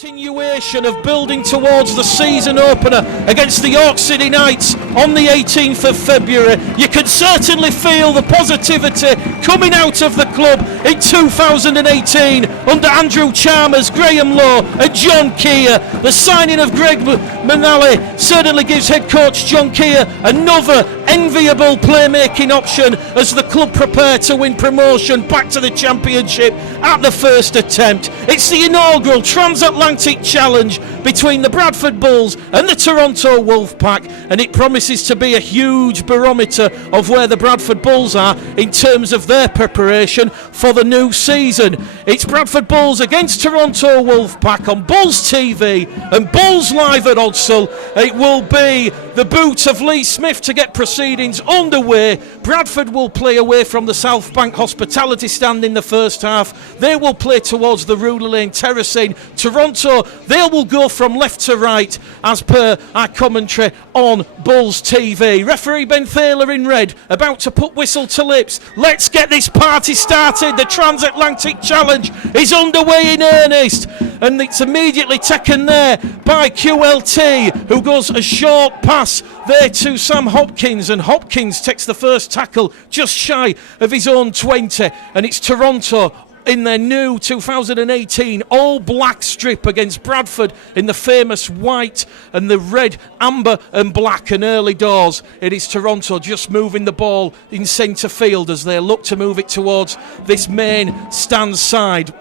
Continuation of building towards the season opener against the York City Knights on the 18th of February. You can certainly feel the positivity coming out of the club in 2018 under Andrew Chalmers, Graham Lowe and John Keir. The signing of Greg Manali certainly gives head coach John Keir another enviable playmaking option as the club prepare to win promotion back to the Championship at the first attempt. It's the inaugural transatlantic challenge between the Bradford Bulls and the Toronto Wolfpack, and it promises to be a huge barometer of where the Bradford Bulls are in terms of their preparation for the new season. It's Bradford Bulls against Toronto Wolfpack on Bulls TV and Bulls Live at Odsal. It will be the boot of Lee Smith to get proceedings underway. Bradford will play away from the South Bank Hospitality Stand in the first half. They will play towards the Ruler Lane terracing. Toronto, they will go from left to right as per our commentary on Bulls TV. Referee Ben Thaler in red, about to put whistle to lips. Let's get this party started. The Transatlantic Challenge is underway in earnest, and it's immediately taken there by QLT, who goes a short pass there to Sam Hopkins, and Hopkins takes the first tackle just shy of his own 20, and it's Toronto in their new 2018 all-black strip against Bradford in the famous white and the red, amber and black, and early doors. It is Toronto just moving the ball in centre field as they look to move it towards this main stand side,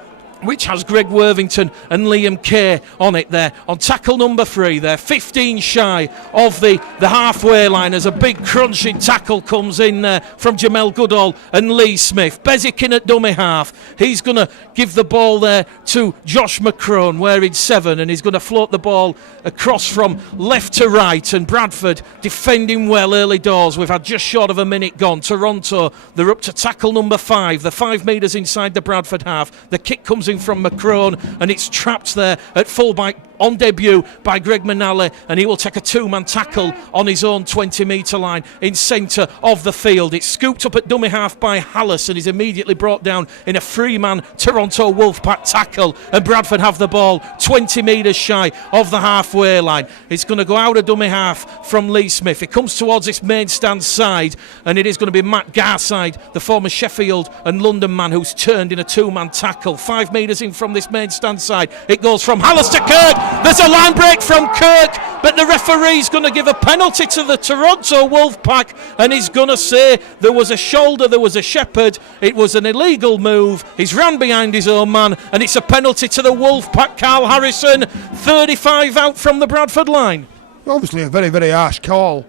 which has Greg Worthington and Liam Kay on it there. On tackle number 3 there, 15 shy of the halfway line as a big crunching tackle comes in there from Jamel Goodall and Lee Smith. Bezic in at dummy half. He's going to give the ball there to Josh McCrone wearing 7, and he's going to float the ball across from left to right, and Bradford defending well early doors. We've had just short of a minute gone. Toronto, they're up to tackle number 5. The 5 metres inside the Bradford half. The kick comes in from McCrone, and it's trapped there at fullback on debut by Greg Manali, and he will take a 2-man tackle on his own 20-metre line in centre of the field. It's scooped up at dummy half by Hallis and is immediately brought down in a 3-man Toronto Wolfpack tackle, and Bradford have the ball 20 metres shy of the halfway line. It's going to go out of dummy half from Lee Smith. It comes towards this main stand side, and it is going to be Matt Garside, the former Sheffield and London man, who's turned in a 2-man tackle. 5 metres in from this main stand side. It goes from Hallis to Kirk. There's a line break from Kirk, but the referee's going to give a penalty to the Toronto Wolfpack, and he's going to say there was a shoulder, there was a shepherd, it was an illegal move, he's ran behind his own man, and it's a penalty to the Wolfpack. Carl Harrison, 35 out from the Bradford line. Obviously a very, very harsh call.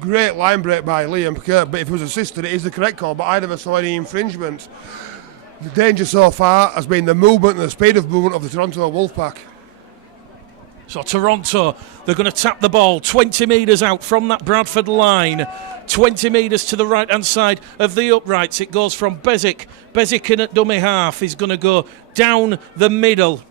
Great line break by Liam Kirk, but if it was assisted, it is the correct call, but I never saw any infringement. The danger so far has been the movement and the speed of movement of the Toronto Wolfpack. So Toronto, they're going to tap the ball 20 metres out from that Bradford line. 20 metres to the right-hand side of the uprights. It goes from Bezic. Bezic in at dummy half. He's going to go down the middle,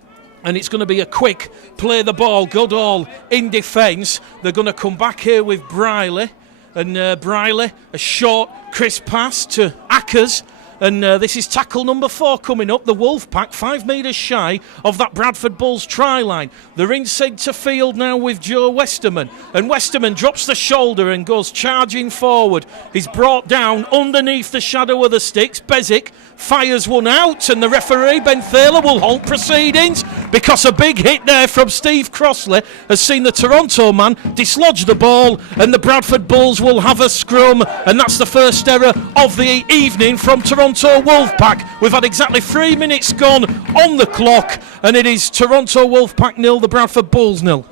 and it's going to be a quick play the ball. Goodall in defence. They're going to come back here with Briley. And Briley, a short, crisp pass to Ackers. And this is tackle number 4 coming up. The Wolfpack 5 metres shy of that Bradford Bulls try line. They're in centre field now with Joe Westerman, and Westerman drops the shoulder and goes charging forward. He's brought down underneath the shadow of the sticks. Bezic fires one out, and the referee Ben Thaler will halt proceedings because a big hit there from Steve Crossley has seen the Toronto man dislodge the ball, and the Bradford Bulls will have a scrum, and that's the first error of the evening from Toronto Wolfpack. We've had exactly 3 minutes gone on the clock, and it is Toronto Wolfpack 0, the Bradford Bulls 0.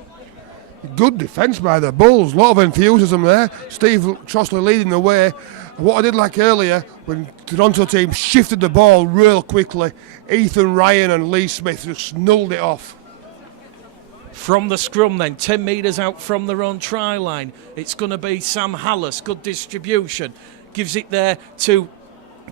Good defence by the Bulls, a lot of enthusiasm there. Steve Crossley leading the way. What I did like earlier, when Toronto team shifted the ball real quickly, Ethan Ryan and Lee Smith just nulled it off. From the scrum then, 10 metres out from their own try line, it's going to be Sam Hallis. Good distribution. Gives it there to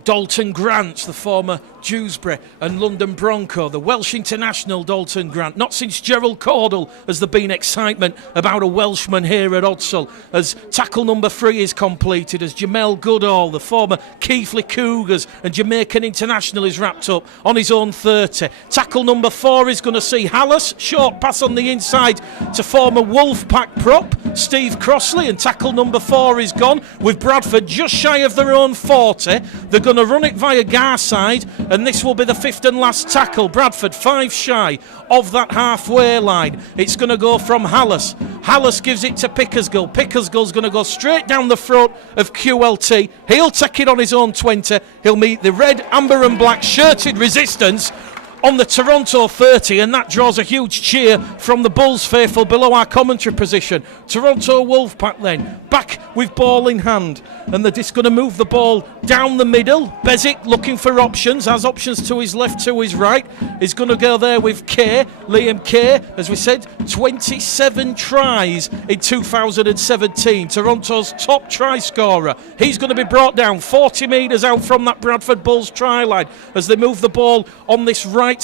Dalton Grant, the former Dewsbury and London Bronco, the Welsh international Dalton Grant. Not since Gerald Caudle has there been excitement about a Welshman here at Odsal, as tackle number 3 is completed, as Jamel Goodall, the former Keighley Cougars and Jamaican international, is wrapped up on his own 30. Tackle number 4 is going to see Hallis, short pass on the inside to former Wolfpack prop Steve Crossley, and tackle number 4 is gone with Bradford just shy of their own 40. They're going to run it via Garside, and this will be the 5th and last tackle. Bradford 5 shy of that halfway line. It's going to go from Hallis. Hallis gives it to Pickersgill. Pickersgill's going to go straight down the front of QLT. He'll take it on his own 20. He'll meet the red, amber and black shirted resistance on the Toronto 30, and that draws a huge cheer from the Bulls faithful below our commentary position. Toronto Wolfpack then back with ball in hand, and they're just going to move the ball down the middle. Bezic looking for options, has options to his left, to his right. He's going to go there with Kay, Liam Kay, as we said, 27 tries in 2017. Toronto's top try scorer. He's going to be brought down 40 metres out from that Bradford Bulls try line as they move the ball on this right-hand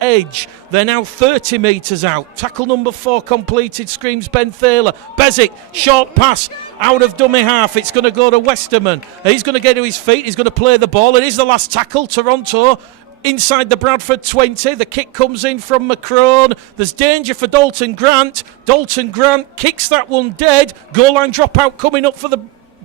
edge. They're now 30 metres out. Tackle number 4 completed, screams Ben Thaler. Bezic, short pass out of dummy half. It's going to go to Westerman. He's going to get to his feet. He's going to play the ball. It is the last tackle. Toronto inside the Bradford 20. The kick comes in from Macron. There's danger for Dalton Grant. Dalton Grant kicks that one dead. Goal line dropout coming up for the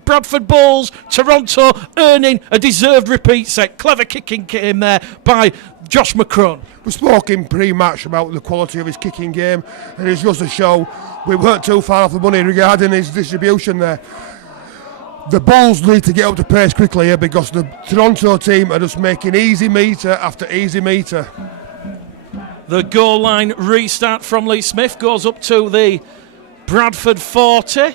Bradford Bulls. Toronto earning a deserved repeat set. Clever kicking came there by Josh Macron. We spoke in pre-match about the quality of his kicking game, and it's just a show we weren't too far off the money regarding his distribution there. The Bulls need to get up to pace quickly here because the Toronto team are just making easy metre after easy metre. The goal line restart from Lee Smith goes up to the Bradford 40.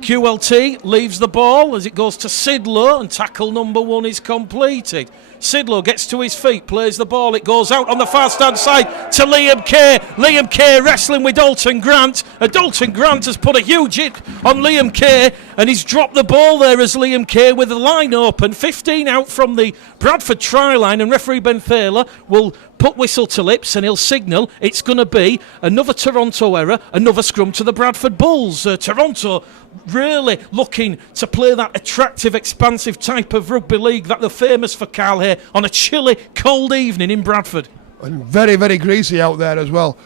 QLT leaves the ball as it goes to Sidlow, and tackle number 1 is completed. Sidlow gets to his feet, plays the ball, it goes out on the far stand side to Liam Kay. Liam Kay wrestling with Dalton Grant, and Dalton Grant has put a huge hit on Liam Kay, and he's dropped the ball there as Liam Kay with the line open. 15 out from the Bradford try line, and referee Ben Thaler will put whistle to lips and he'll signal it's going to be another Toronto error, another scrum to the Bradford Bulls. Toronto really looking to play that attractive, expansive type of rugby league that they're famous for, Carl, here on a chilly, cold evening in Bradford. And very, very greasy out there as well.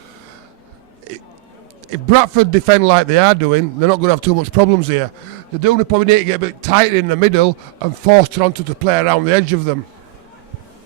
If Bradford defend like they are doing, they're not going to have too much problems here. They do probably need to get a bit tighter in the middle and force Toronto to play around the edge of them.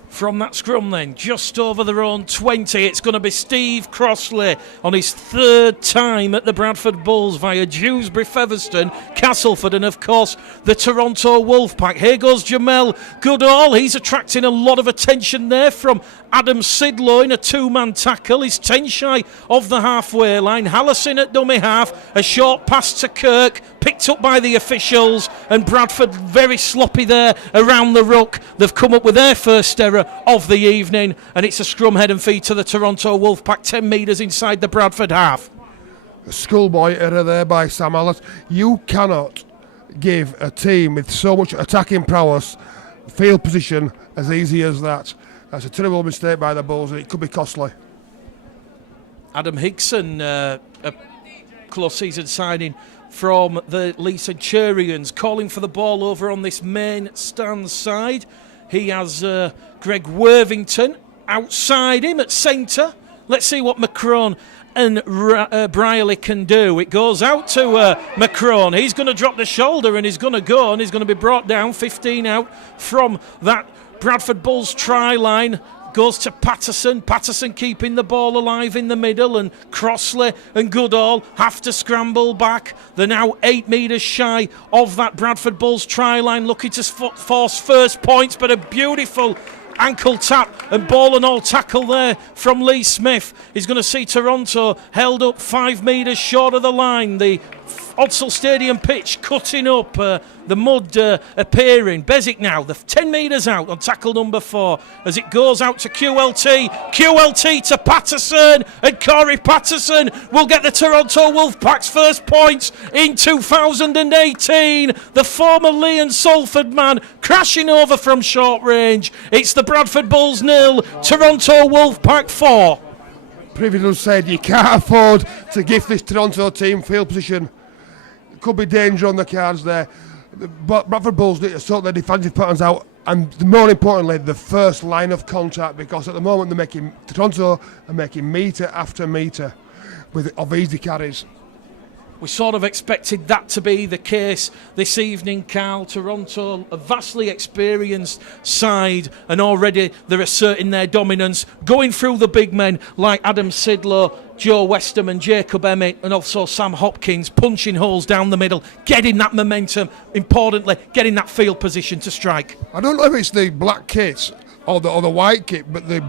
From that scrum then, just over their own 20, it's going to be Steve Crossley on his 3rd time at the Bradford Bulls via Dewsbury, Featherstone, Castleford and of course the Toronto Wolfpack. Here goes Jamel Goodall. He's attracting a lot of attention there from Adam Sidlow in a 2-man tackle. He's 10 shy of the halfway line. Hallison at dummy half, a short pass to Kirk, picked up by the officials, and Bradford very sloppy there around the ruck. They've come up with their first error of the evening, and it's a scrum head and feet to the Toronto Wolfpack, 10 metres inside the Bradford half. A schoolboy error there by Sam Hallis. You cannot give a team with so much attacking prowess field position as easy as that. That's a terrible mistake by the Bulls, and it could be costly. Adam Higson, a close season signing from the Lee Centurions, calling for the ball over on this main stand side. He has Greg Worthington outside him at centre. Let's see what Macron and Brierley can do. It goes out to Macron. He's going to drop the shoulder and he's going to go, and he's going to be brought down 15 out from that Bradford Bulls try line. Goes to Patterson. Patterson keeping the ball alive in the middle, and Crossley and Goodall have to scramble back. They're now 8 metres shy of that Bradford Bulls try line, looking to force first points, but a beautiful ankle tap and ball and all tackle there from Lee Smith. He's going to see Toronto held up 5 metres short of the line. The Odsal Stadium pitch cutting up, the mud appearing. Bezic now, the 10 metres out on tackle number 4 as it goes out to QLT to Patterson, and Corey Patterson will get the Toronto Wolfpack's first points in 2018. The former Lee and Salford man crashing over from short range. It's the Bradford Bulls 0, Toronto Wolfpack 4. Previously said you can't afford to give this Toronto team field position. Could be danger on the cards there. But Bradford Bulls need to sort their defensive patterns out, and more importantly, the first line of contact, because at the moment Toronto are making metre after metre of easy carries. We sort of expected that to be the case this evening, Carl. Toronto, a vastly experienced side, and already they're asserting their dominance, going through the big men like Adam Sidlow, Joe Westerman, Jacob Emmett, and also Sam Hopkins, punching holes down the middle, getting that momentum, importantly, getting that field position to strike. I don't know if it's the black kit or the white kit, but the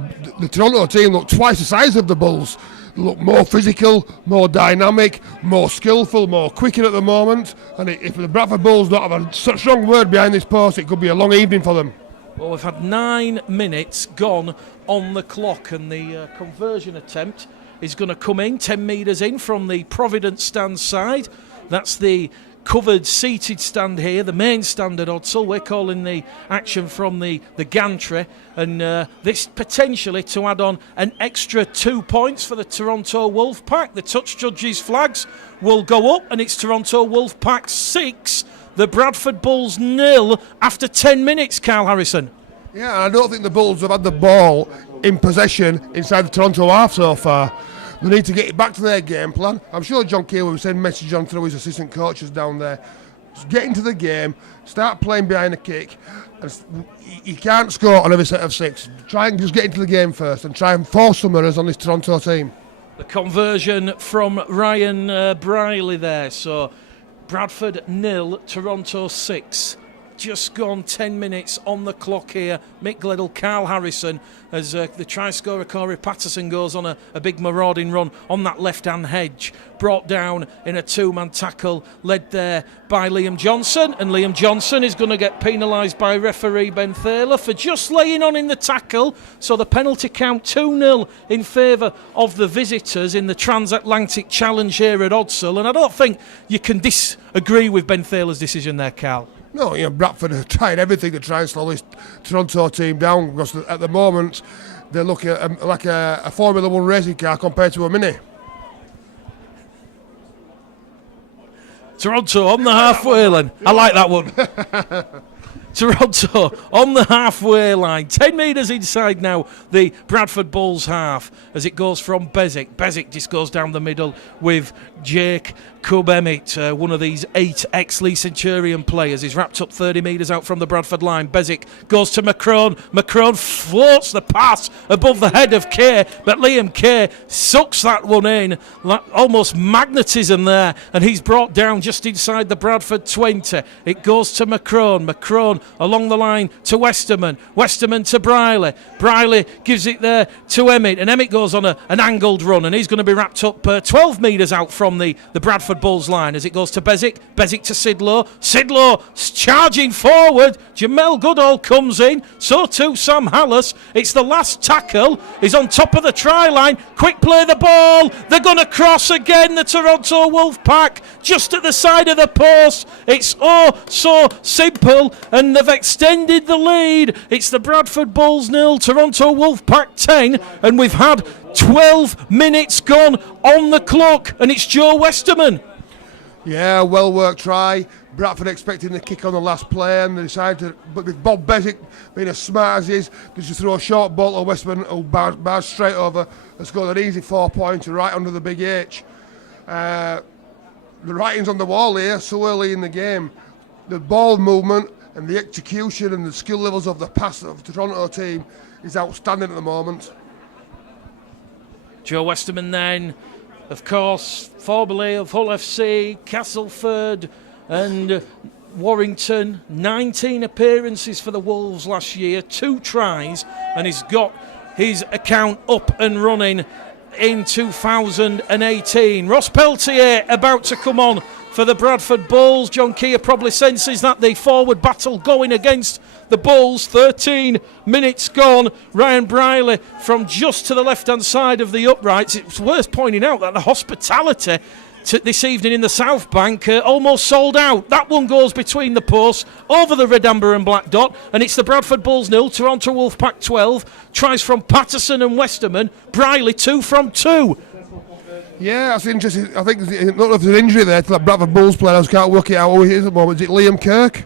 Toronto team look twice the size of the Bulls. Look more physical, more dynamic, more skillful, more quicker at the moment. And if the Bradford Bulls don't have a such strong word behind this post, it could be a long evening for them. Well, we've had 9 minutes gone on the clock, and the conversion attempt is going to come in 10 metres in from the Providence stand side. That's the covered seated stand here, the main stand at Odsal. We're calling the action from the gantry, and this potentially to add on an extra 2 points for the Toronto Wolfpack. The touch judges' flags will go up, and it's Toronto Wolfpack 6, the Bradford Bulls 0 after 10 minutes, Carl Harrison. Yeah, and I don't think the Bulls have had the ball in possession inside the Toronto half so far. They need to get it back to their game plan. I'm sure John Keele will send a message on through his assistant coaches down there. Just get into the game, start playing behind the kick. You can't score on every set of 6. Try and just get into the game first and try and force some errors on this Toronto team. The conversion from Ryan Briley there. So Bradford 0, Toronto 6. Just gone 10 minutes on the clock here. Mick Gledhill, Carl Harrison, as the try scorer Corey Patterson goes on a big marauding run on that left-hand hedge. Brought down in a 2-man tackle, led there by Liam Johnson. And Liam Johnson is going to get penalised by referee Ben Thaler for just laying on in the tackle. So the penalty count 2-0 in favour of the visitors in the Transatlantic Challenge here at Odsal. And I don't think you can disagree with Ben Thaler's decision there, Carl. No, Bradford have tried everything to try and slow this Toronto team down, because at the moment they look like a Formula 1 racing car compared to a Mini. Toronto on the halfway line. I like that one. Toronto on the halfway line. 10 metres inside now, the Bradford Bulls half, as it goes from Bezic. Bezic just goes down the middle with Jake Cub Emmett, one of these 8 ex-Lee Centurion players. He's wrapped up 30 metres out from the Bradford line. Bezic goes to Macron. Macron floats the pass above the head of Kay, but Liam Kay sucks that one in. Almost magnetism there, and he's brought down just inside the Bradford 20. It goes to Macron. Macron along the line to Westerman. Westerman to Briley. Briley gives it there to Emmett, and Emmett goes on an angled run, and he's going to be wrapped up 12 metres out from the Bradford Bulls line as it goes to Bezic. Bezic to Sidlow. Sidlow charging forward. Jamel Goodall comes in. So too Sam Hallis. It's the last tackle. He's on top of the try line. Quick play the ball. They're going to cross again, the Toronto Wolfpack, just at the side of the post. It's oh so simple, and they've extended the lead. It's the Bradford Bulls 0, Toronto Wolfpack 10, and we've had 12 minutes gone on the clock, and it's Joe Westerman. Yeah, well worked try. Bradford expecting the kick on the last play, and they decided to, but with Bob Bezic being as smart as he is, just throw a short ball to Westerman, who bars straight over and scored an easy 4-pointer right under the big H. The writing's on the wall here so early in the game. The ball movement and the execution and the skill levels of the pass of the Toronto team is outstanding at the moment. Joe Westerman then, of course, formerly of Hull FC, Castleford and Warrington. 19 appearances for the Wolves last year, 2 tries, and he's got his account up and running in 2018. Ross Peltier about to come on for the Bradford Bulls. John Keir probably senses that the forward battle going against the Bulls. 13 minutes gone. Ryan Briley from just to the left-hand side of the uprights. It's worth pointing out that the hospitality this evening in the South Bank almost sold out. That one goes between the posts over the red, amber and black dot, and it's the Bradford Bulls 0, Toronto Wolfpack 12. Tries from Patterson and Westerman. Briley 2 from 2. Yeah, that's interesting. I think I don't know if there's an injury there to that Bradford Bulls player. I just can't work it out who it is at the moment. Is it Liam Kirk?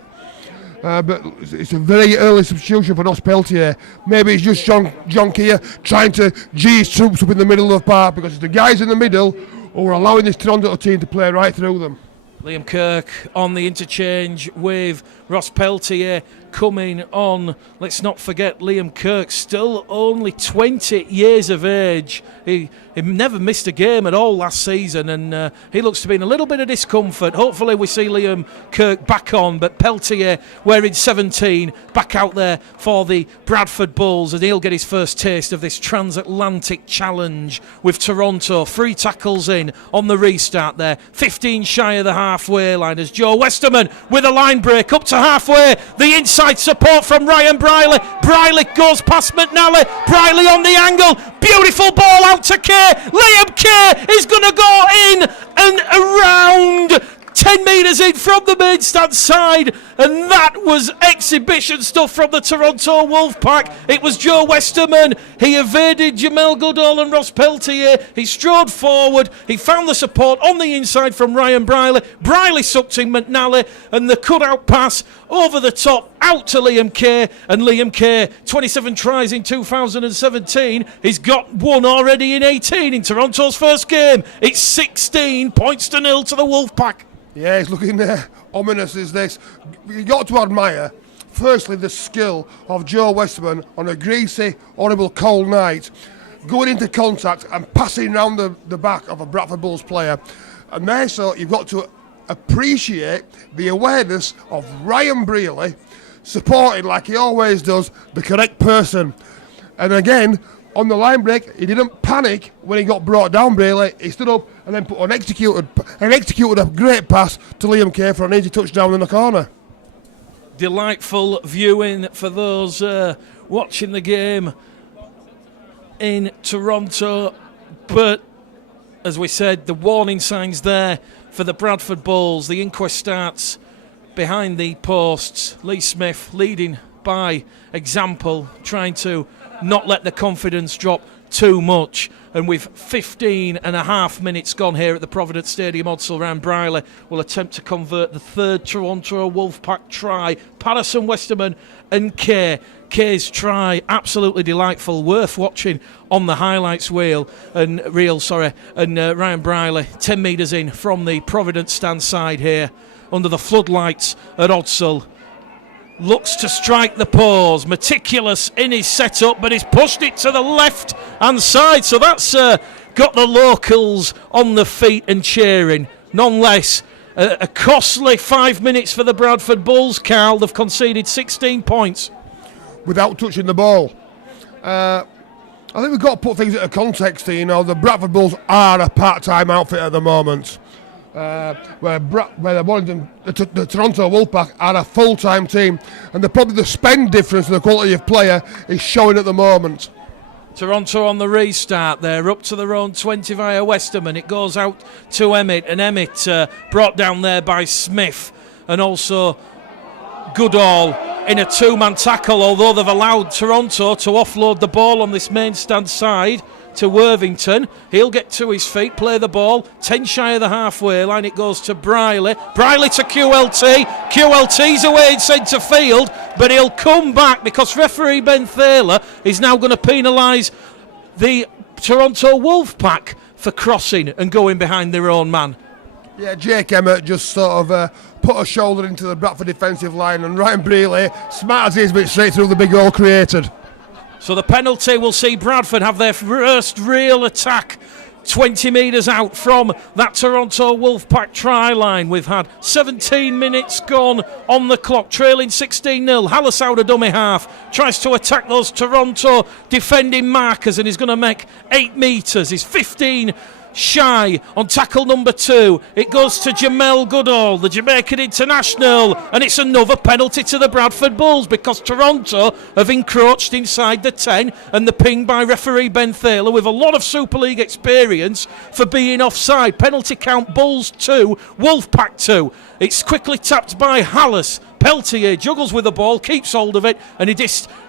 But it's a very early substitution for Ross Peltier. Maybe it's just John Keir trying to G his troops up in the middle of the park, because it's the guys in the middle who are allowing this Toronto team to play right through them. Liam Kirk on the interchange with Ross Peltier coming on. Let's not forget Liam Kirk, still only 20 years of age. He never missed a game at all last season, and he looks to be in a little bit of discomfort. Hopefully we see Liam Kirk back on, but Peltier, wearing 17, back out there for the Bradford Bulls, and he'll get his first taste of this transatlantic challenge with Toronto. 3 tackles in on the restart there. 15 shy of the halfway line as Joe Westerman with a line break up to halfway. The inside support from Ryan Briley. Briley goes past McNally. Briley on the angle. Beautiful ball out to Kerr. Liam Kerr is going to go in and around 10 metres in from the main stand side, and that was exhibition stuff from the Toronto Wolfpack. It was Joe Westerman. He evaded Jamel Goodall and Ross Peltier. He strode forward. He found the support on the inside from Ryan Briley. Briley sucked in McNally, and the cut-out pass over the top out to Liam Kerr. And Liam Kerr, 27 tries in 2017. He's got one already in 18 in Toronto's first game. It's 16 points to 0 to the Wolfpack. Yeah, it's looking ominous as this. You've got to admire, firstly, the skill of Joe Westerman on a greasy, horrible, cold night, going into contact and passing round the back of a Bradford Bulls player. And there, so you've got to appreciate the awareness of Ryan Briley, supporting, like he always does, the correct person. And again, on the line break, he didn't panic when he got brought down, Briley. He stood up and then executed a great pass to Liam Kerr for an easy touchdown in the corner. Delightful viewing for those watching the game in Toronto. But, as we said, the warning signs there for the Bradford Bulls. The inquest starts behind the posts. Lee Smith leading by example, trying to not let the confidence drop too much. And with 15 and a half minutes gone here at the Providence Stadium, Odsal, Ryan Briley will attempt to convert the third Toronto Wolfpack try. Patterson, Westerman and Kerr. Kerr's try, absolutely delightful, worth watching on the highlights reel. And Ryan Briley, 10 metres in from the Providence stand side here, under the floodlights at Odsal. Looks to strike the pause, meticulous in his setup, but he's pushed it to the left hand side, so that's got the locals on the feet and cheering. Nonetheless, a costly 5 minutes for the Bradford Bulls, Carl. They've conceded 16 points without touching the ball. I think we've got to put things into context here. You know, the Bradford Bulls are a part-time outfit at the moment. Where the Toronto Wolfpack are a full-time team, and the spend difference in the quality of player is showing at the moment. Toronto on the restart there, up to their own 20 via Westerman. It goes out to Emmett, and Emmett brought down there by Smith, and also Goodall in a two-man tackle, although they've allowed Toronto to offload the ball on this main stand side to Worthington. He'll get to his feet, play the ball, 10 shy of the halfway line. It goes to Briley. Briley to QLT. QLT's away in centre field, but he'll come back because referee Ben Thaler is now going to penalise the Toronto Wolfpack for crossing and going behind their own man. Yeah, Jake Emmett just sort of put a shoulder into the Bradford defensive line, and Ryan Briley, smart as he is, went straight through the big hole created. So the penalty will see Bradford have their first real attack 20 metres out from that Toronto Wolfpack try line. We've had 17 minutes gone on the clock, trailing 16-0. Hallis out of dummy half, tries to attack those Toronto defending markers, and he's going to make 8 metres. He's 15 shy on tackle number 2. It goes to Jamel Goodall, the Jamaican international, and it's another penalty to the Bradford Bulls because Toronto have encroached inside the 10, and the ping by referee Ben Thaler with a lot of Super League experience for being offside. Penalty count Bulls 2, Wolfpack 2. It's quickly tapped by Hallis. Peltier juggles with the ball, keeps hold of it, and he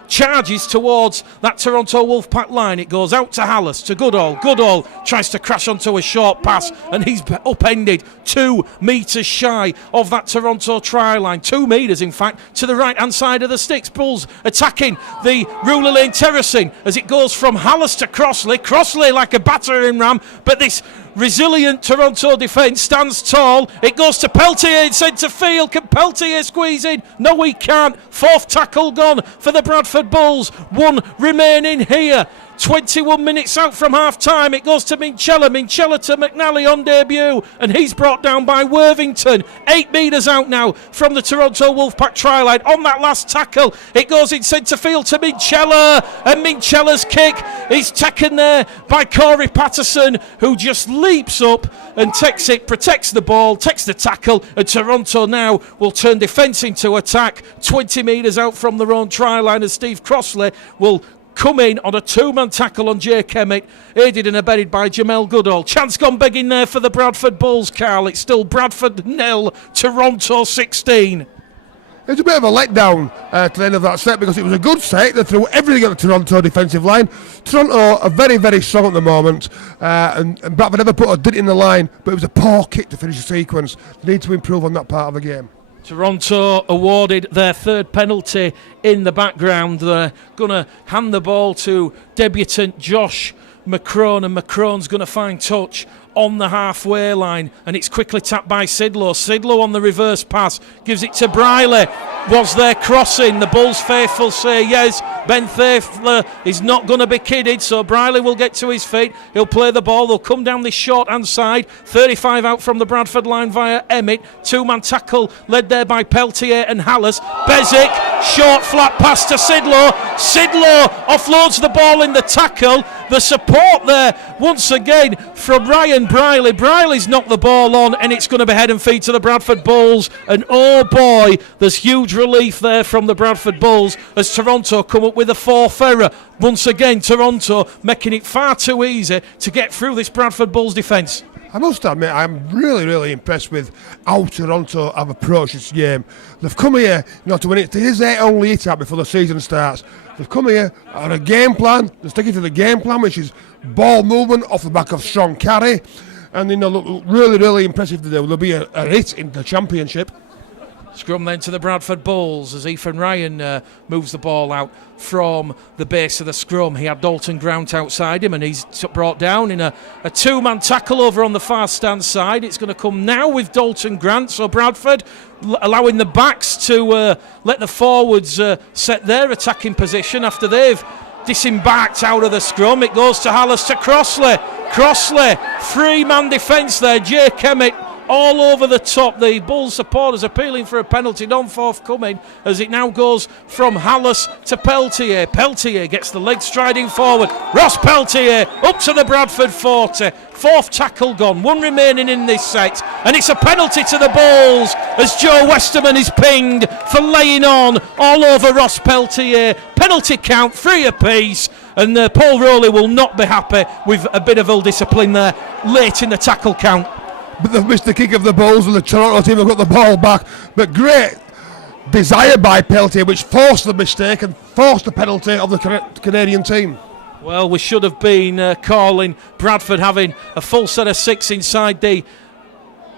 charges towards that Toronto Wolfpack line. It goes out to Hallis, to Goodall. Goodall tries to crash onto a short pass, and he's upended 2 metres shy of that Toronto try line. 2 metres, in fact, to the right-hand side of the sticks. Bulls attacking the Ruler Lane terracing as it goes from Hallis to Crossley. Crossley like a battering ram, but this resilient Toronto defence stands tall. It goes to Peltier in centre field. Can Peltier squeeze in? No, he can't. 4th tackle gone for the Bradford Bulls. 1 remaining here. 21 minutes out from half time. It goes to Minchella. Minchella to McNally on debut, and he's brought down by Worthington. 8 metres out now from the Toronto Wolfpack try line. On that last tackle, it goes in centre field to Minchella, and Minchella's kick is taken there by Corey Patterson, who just leaps up and takes it, protects the ball, takes the tackle, and Toronto now will turn defence into attack. 20 metres out from their own try line, as Steve Crossley will come in on a 2-man tackle on Jake Emmett, aided and abetted by Jamel Goodall. Chance gone begging there for the Bradford Bulls, Carl. It's still Bradford 0, Toronto 16. It's a bit of a letdown to the end of that set because it was a good set. They threw everything at the Toronto defensive line. Toronto are very, very strong at the moment, and Bradford never put a dent in the line, but it was a poor kick to finish the sequence. They need to improve on that part of the game. Toronto awarded their 3rd penalty in the background. They're going to hand the ball to debutant Josh McCrone, and McCrone's going to find touch on the halfway line, and it's quickly tapped by Sidlow. Sidlow on the reverse pass gives it to Briley. Was there crossing? The Bulls faithful say yes. Ben Thaler is not going to be kidded, so Briley will get to his feet. He'll play the ball. They'll come down this short hand side. 35 out from the Bradford line via Emmett. 2-man tackle led there by Peltier and Hallis. Bezic, short flat pass to Sidlow. Sidlow offloads the ball in the tackle. The support there once again from Ryan Briley. Briley's knocked the ball on, and it's going to be head and feet to the Bradford Bulls. And oh boy, there's huge relief there from the Bradford Bulls as Toronto come up with a 4th error. Once again, Toronto making it far too easy to get through this Bradford Bulls defence. I must admit, I'm really, really impressed with how Toronto have approached this game. They've come here to win it. It is their only hit out before the season starts. They've come here on a game plan. They're sticking to the game plan, which is ball movement off the back of strong carry. And, look really, really impressive to do. There'll be a hit in the championship. Scrum then to the Bradford Bulls as Ethan Ryan moves the ball out from the base of the scrum. He had Dalton Grant outside him, and he's brought down in a 2-man tackle over on the far stand side. It's going to come now with Dalton Grant, so Bradford allowing the backs to let the forwards set their attacking position after they've disembarked out of the scrum. It goes to Hallis to Crossley. Crossley, 3-man defence there. Jake Emmett all over the top. The Bulls supporters appealing for a penalty, non forthcoming, as it now goes from Hallis to Peltier. Peltier gets the leg striding forward. Ross Peltier up to the Bradford 40. 4th tackle gone, 1 remaining in this set, and it's a penalty to the Bulls as Joe Westerman is pinged for laying on all over Ross Peltier. Penalty count, 3 apiece, and Paul Rowley will not be happy with a bit of ill discipline there late in the tackle count. But they've missed the kick of the Bulls, and the Toronto team have got the ball back. But great desire by Peltier, which forced the mistake and forced the penalty of the Canadian team. Well, we should have been calling Bradford having a full set of 6 inside the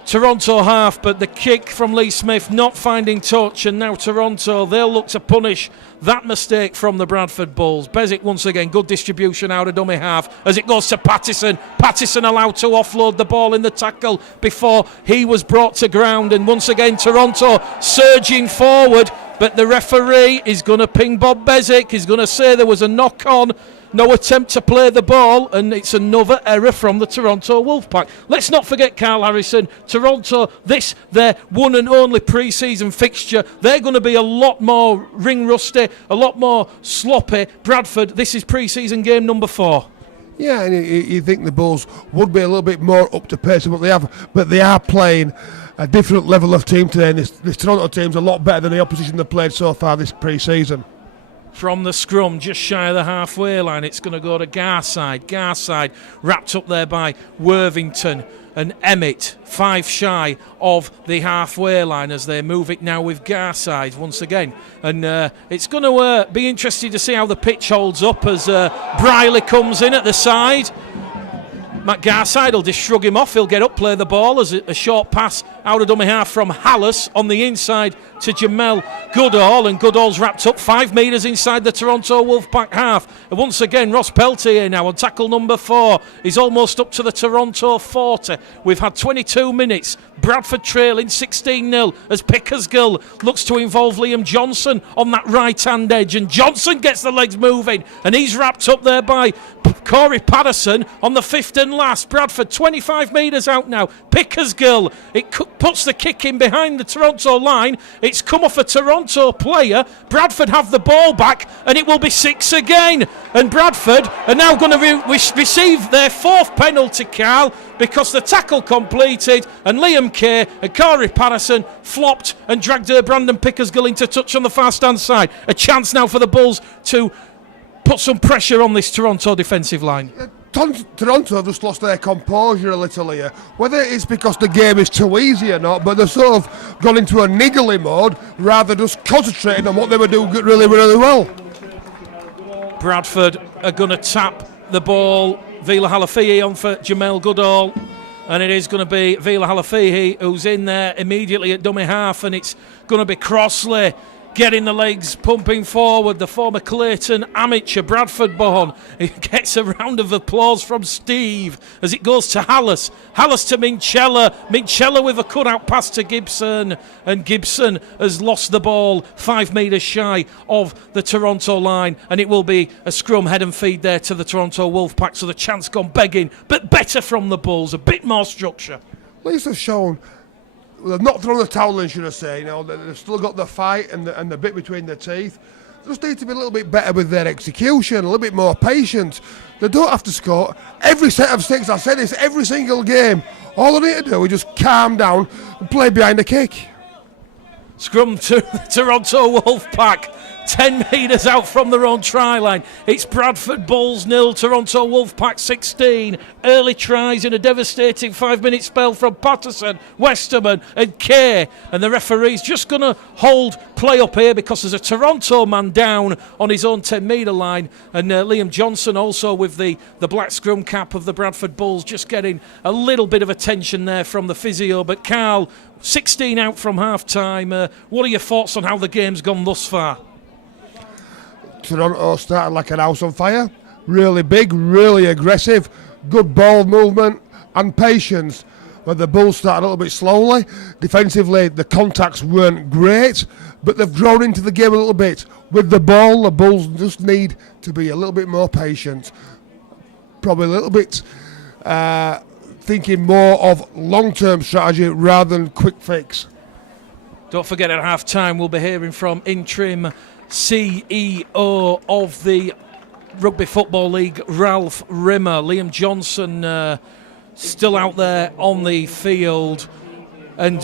Toronto half, but the kick from Lee Smith not finding touch, and now Toronto, they'll look to punish that mistake from the Bradford Bulls. Bezic once again, good distribution out of dummy half as it goes to Pattison. Pattison allowed to offload the ball in the tackle before he was brought to ground, and once again Toronto surging forward, but the referee is going to ping Bob Bezic. He's going to say there was a knock on. No attempt to play the ball, and it's another error from the Toronto Wolfpack. Let's not forget, Carl Harrison, Toronto, this their one and only pre-season fixture. They're going to be a lot more ring rusty, a lot more sloppy. Bradford, this is pre-season game number 4. Yeah, and you think the Bulls would be a little bit more up to pace than what they have, but they are playing a different level of team today, and this Toronto team's a lot better than the opposition they've played so far this pre-season. From the scrum, just shy of the halfway line, it's going to go to Garside. Garside wrapped up there by Worthington and Emmett, 5 shy of the halfway line as they move it now with Garside once again. And it's going to be interesting to see how the pitch holds up as Briley comes in at the side. Matt Garside will just shrug him off. He'll get up, play the ball as a short pass out of dummy half from Hallis on the inside to Jamel Goodall, and Goodall's wrapped up 5 metres inside the Toronto Wolfpack half. And once again, Ross Peltier now on tackle number 4. He's almost up to the Toronto 40. We've had 22 minutes. Bradford trailing 16-0 as Pickersgill looks to involve Liam Johnson on that right-hand edge, and Johnson gets the legs moving, and he's wrapped up there by Corey Patterson on the 5th and last. Bradford 25 metres out now. Pickersgill, it puts the kick in behind the Toronto line. It's come off a Toronto player. Bradford have the ball back, and it will be 6 again. And Bradford are now going to receive their 4th penalty, Carl, because the tackle completed, and Liam Kay and Corey Patterson flopped and dragged Brandon Pickersgill into touch on the far stand side. A chance now for the Bulls to put some pressure on this Toronto defensive line. Toronto have just lost their composure a little here. Whether it's because the game is too easy or not, but they've sort of gone into a niggly mode rather than just concentrating on what they were doing really, really well. Bradford are going to tap the ball. Vila Halafihi on for Jamel Goodall, and it is going to be Vila Halafihi who's in there immediately at dummy half, and it's going to be Crossley getting the legs pumping forward, the former Clayton amateur Bradford born. He gets a round of applause from Steve as it goes to Hallis. Hallis to Minchella. Minchella with a cut-out pass to Gibson, and Gibson has lost the ball 5 metres shy of the Toronto line, and it will be a scrum head and feed there to the Toronto Wolfpack, so the chance gone begging, but better from the Bulls, a bit more structure. At least they've shown. They've not thrown the towel in, should I say. You know, they've still got the fight and the bit between their teeth. They just need to be a little bit better with their execution, a little bit more patient. They don't have to score every set of 6. I say this every single game. All they need to do is just calm down and play behind the kick. Scrum to the Toronto Wolfpack. 10 metres out from their own try line. It's Bradford Bulls 0, Toronto Wolfpack 16. Early tries in a devastating 5-minute spell from Patterson, Westerman and Kay. And the referee's just going to hold play up here because there's a Toronto man down on his own 10-metre line. And Liam Johnson also with the black scrum cap of the Bradford Bulls, just getting a little bit of attention there from the physio. But Carl, 16 out from half-time. What are your thoughts on how the game's gone thus far? Toronto started like an house on fire. Really big, really aggressive, good ball movement and patience. But the Bulls started a little bit slowly. Defensively, the contacts weren't great, but they've grown into the game a little bit. With the ball, the Bulls just need to be a little bit more patient. Probably a little bit thinking more of long-term strategy rather than quick fix. Don't forget at half-time we'll be hearing from interim CEO of the Rugby Football League, Ralph Rimmer. Liam Johnson still out there on the field, and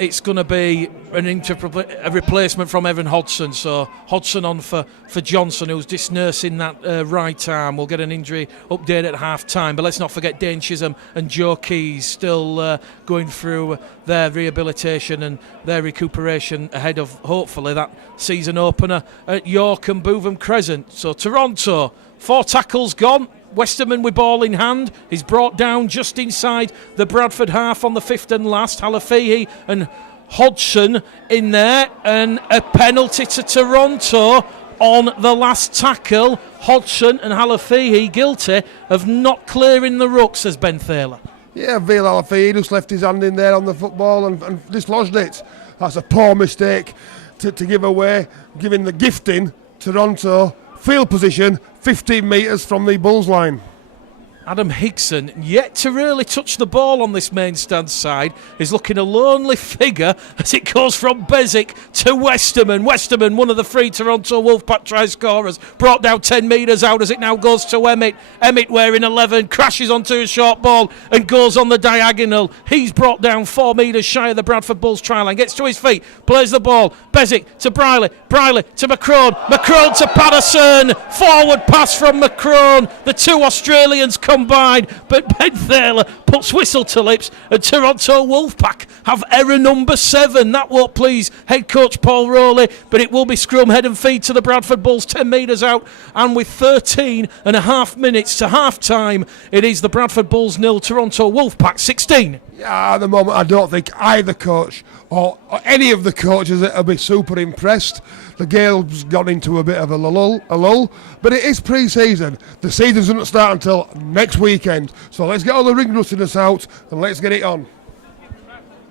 it's going to be a replacement from Evan Hodgson. So Hodgson on for Johnson, who's just nursing that right arm. We'll get an injury update at half-time. But let's not forget Dane Chisholm and Joe Keys still going through their rehabilitation and their recuperation ahead of, hopefully, that season opener at York and Bootham Crescent. So Toronto, 4 tackles gone. Westerman with ball in hand. He's brought down just inside the Bradford half on the 5th and last. Halafihi and Hodgson in there, and a penalty to Toronto on the last tackle. Hodgson and Halafihi guilty of not clearing the ruck, says Ben Thaler. Yeah, Vila Halafihi just left his hand in there on the football and dislodged it. That's a poor mistake to give away, giving the gifting Toronto field position 15 metres from the Bulls line. Adam Higson, yet to really touch the ball on this main stand side, is looking a lonely figure as it goes from Bezic to Westerman. Westerman, one of the three Toronto Wolfpack try scorers, brought down 10 metres out as it now goes to Emmett. Emmett wearing 11, crashes onto a short ball and goes on the diagonal. He's brought down 4 metres shy of the Bradford Bulls try line, gets to his feet, plays the ball. Bezic to Briley, Briley to McCrone, McCrone to Patterson. Forward pass from McCrone. The two Australians combined, but Ben Thaler puts whistle to lips, and Toronto Wolfpack have error number 7. That won't please head coach Paul Rowley, but it will be scrum, head and feed to the Bradford Bulls, 10 metres out, and with 13 and a half minutes to half time, it is the Bradford Bulls 0, Toronto Wolfpack 16. Yeah, at the moment I don't think either coach or any of the coaches will be super impressed. The Gale's got into a bit of a lull, but it is pre-season. The season doesn't start until next weekend, so let's get all the ring rustiness out and let's get it on.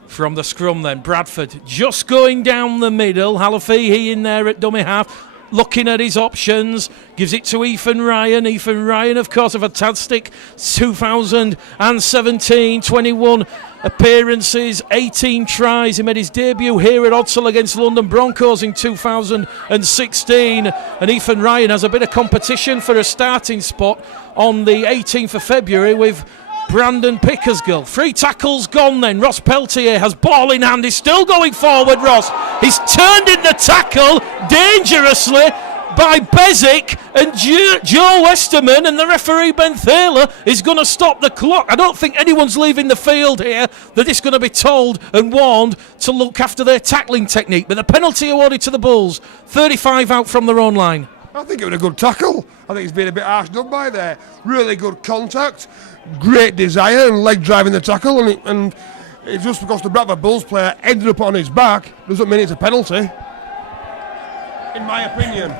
From the scrum then, Bradford just going down the middle. Halafehi in there at dummy half, looking at his options, gives it to Ethan Ryan. Ethan Ryan, of course, a fantastic 2017, 21 appearances, 18 tries. He made his debut here at Odsal against London Broncos in 2016. And Ethan Ryan has a bit of competition for a starting spot on the 18th of February with Brandon Pickersgill. 3 tackles gone then. Ross Peltier has ball in hand. He's still going forward, Ross. He's turned in the tackle dangerously by Bezic and Joe Westerman, and the referee Ben Thaler is going to stop the clock. I don't think anyone's leaving the field here. They're just going to be told and warned to look after their tackling technique. But the penalty awarded to the Bulls, 35 out from their own line. I think it was a good tackle. I think he's been a bit harsh done by there. Really good contact, great desire and leg driving the tackle, and it's just because the Bradford Bulls player ended up on his back doesn't mean it's a penalty, in my opinion.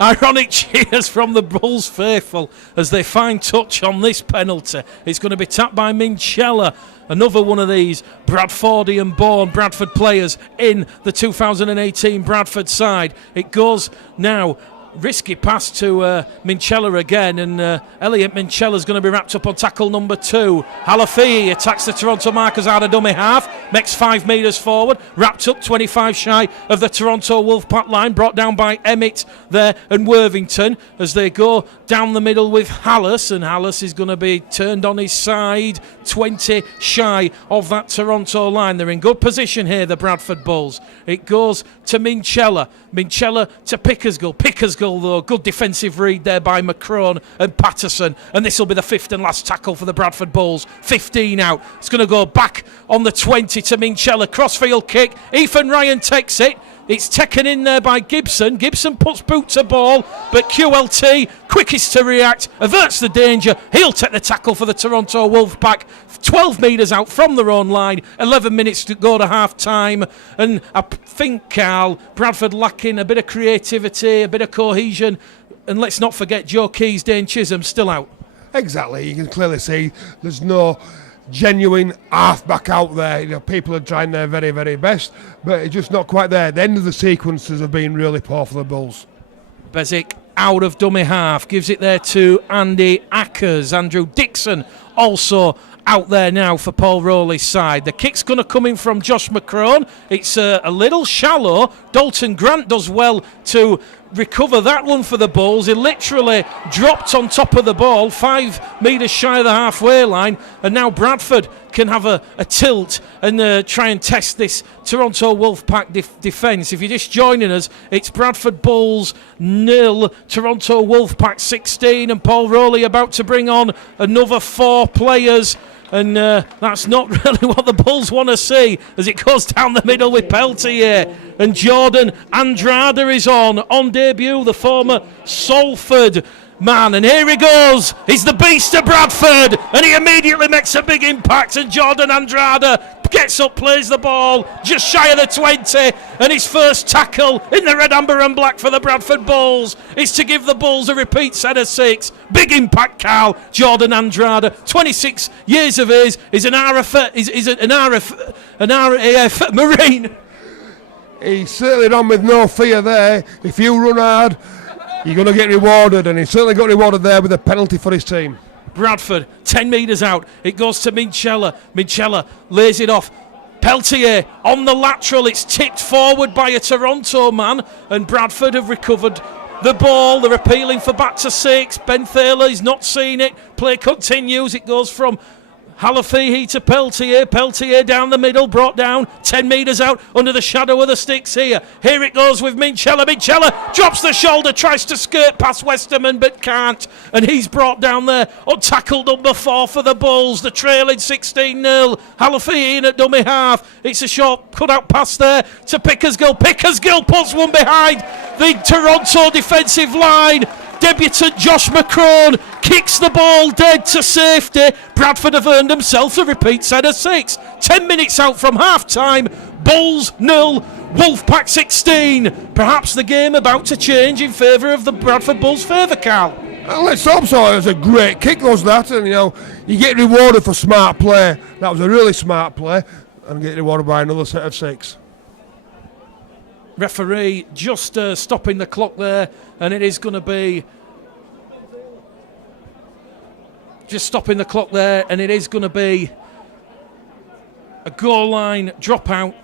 Ironic cheers from the Bulls faithful as they find touch on this penalty. It's going to be tapped by Minchella, another one of these Bradfordian born Bradford players in the 2018 Bradford side. It goes now. Risky pass to Minchella again, and Elliot Minchella's going to be wrapped up on tackle number 2. Halafehi attacks the Toronto markers out of dummy half, makes 5 metres forward, wrapped up 25 shy of the Toronto Wolfpack line, brought down by Emmett there and Worthington as they go down the middle with Hallis, and Hallis is going to be turned on his side, 20 shy of that Toronto line. They're in good position here, the Bradford Bulls. It goes to Minchella to Pickersgill. Pickersgill, though, good defensive read there by McCrone and Patterson, and this will be the 5th and last tackle for the Bradford Bulls. 15 out. It's going to go back on the 20 to Minchella. Crossfield kick. Ethan Ryan takes it. It's taken in there by Gibson. Gibson puts boot to ball, but QLT, quickest to react, averts the danger. He'll take the tackle for the Toronto Wolfpack. 12 metres out from their own line, 11 minutes to go to half time, and I think, Carl, Bradford lacking a bit of creativity, a bit of cohesion, and let's not forget Joe Keys, Dane Chisholm still out. Exactly, you can clearly see there's no genuine half-back out there. You know, people are trying their very, very best, but it's just not quite there. The end of the sequences have been really poor for the Bulls. Bezic out of dummy half, gives it there to Andy Ackers. Andrew Dixon also out there now for Paul Rowley's side. The kick's going to come in from Josh McCrone. It's a little shallow. Dalton Grant does well to recover that one for the Bulls. He literally dropped on top of the ball, 5 metres shy of the halfway line, and now Bradford can have a tilt and try and test this Toronto Wolfpack defence. If you're just joining us, it's Bradford Bulls 0, Toronto Wolfpack 16, and Paul Rowley about to bring on another 4 players. And that's not really what the Bulls want to see as it goes down the middle with Peltier. And Jordan Andrada is on debut, the former Salford man. And here he goes. He's the beast of Bradford. And he immediately makes a big impact. And Jordan Andrada gets up, plays the ball just shy of the 20, and his first tackle in the red, amber and black for the Bradford Bulls is to give the Bulls a repeat set of 6. Big impact, Carl. Jordan Andrada, 26 years of age, is an RAF Marine. He's certainly run with no fear there. If you run hard, you're going to get rewarded, and he certainly got rewarded there with a penalty for his team. Bradford, 10 metres out. It goes to Minchella. Minchella lays it off. Peltier on the lateral. It's tipped forward by a Toronto man, and Bradford have recovered the ball. They're appealing for back to 6. Ben Thaler is not seeing it. Play continues. It goes from Halafihi to Peltier. Peltier down the middle, brought down 10 metres out under the shadow of the sticks here. Here it goes with Minchella. Minchella drops the shoulder, tries to skirt past Westerman but can't. And he's brought down there on tackle number 4 for the Bulls. The trailing 16-0. Halafihi in at dummy half. It's a short cut out pass there to Pickersgill. Pickersgill puts one behind the Toronto defensive line. Debutant Josh McCrone kicks the ball dead to safety. Bradford have earned themselves a repeat set of 6. 10 minutes out from half time. Bulls 0, Wolfpack 16. Perhaps the game about to change in favour of the Bradford Bulls' favour, Carl. Let's hope so. It was a great kick, was that? And you get rewarded for smart play. That was a really smart play, and get rewarded by another set of 6. Referee just stopping the clock there, and it is going to be a goal line dropout.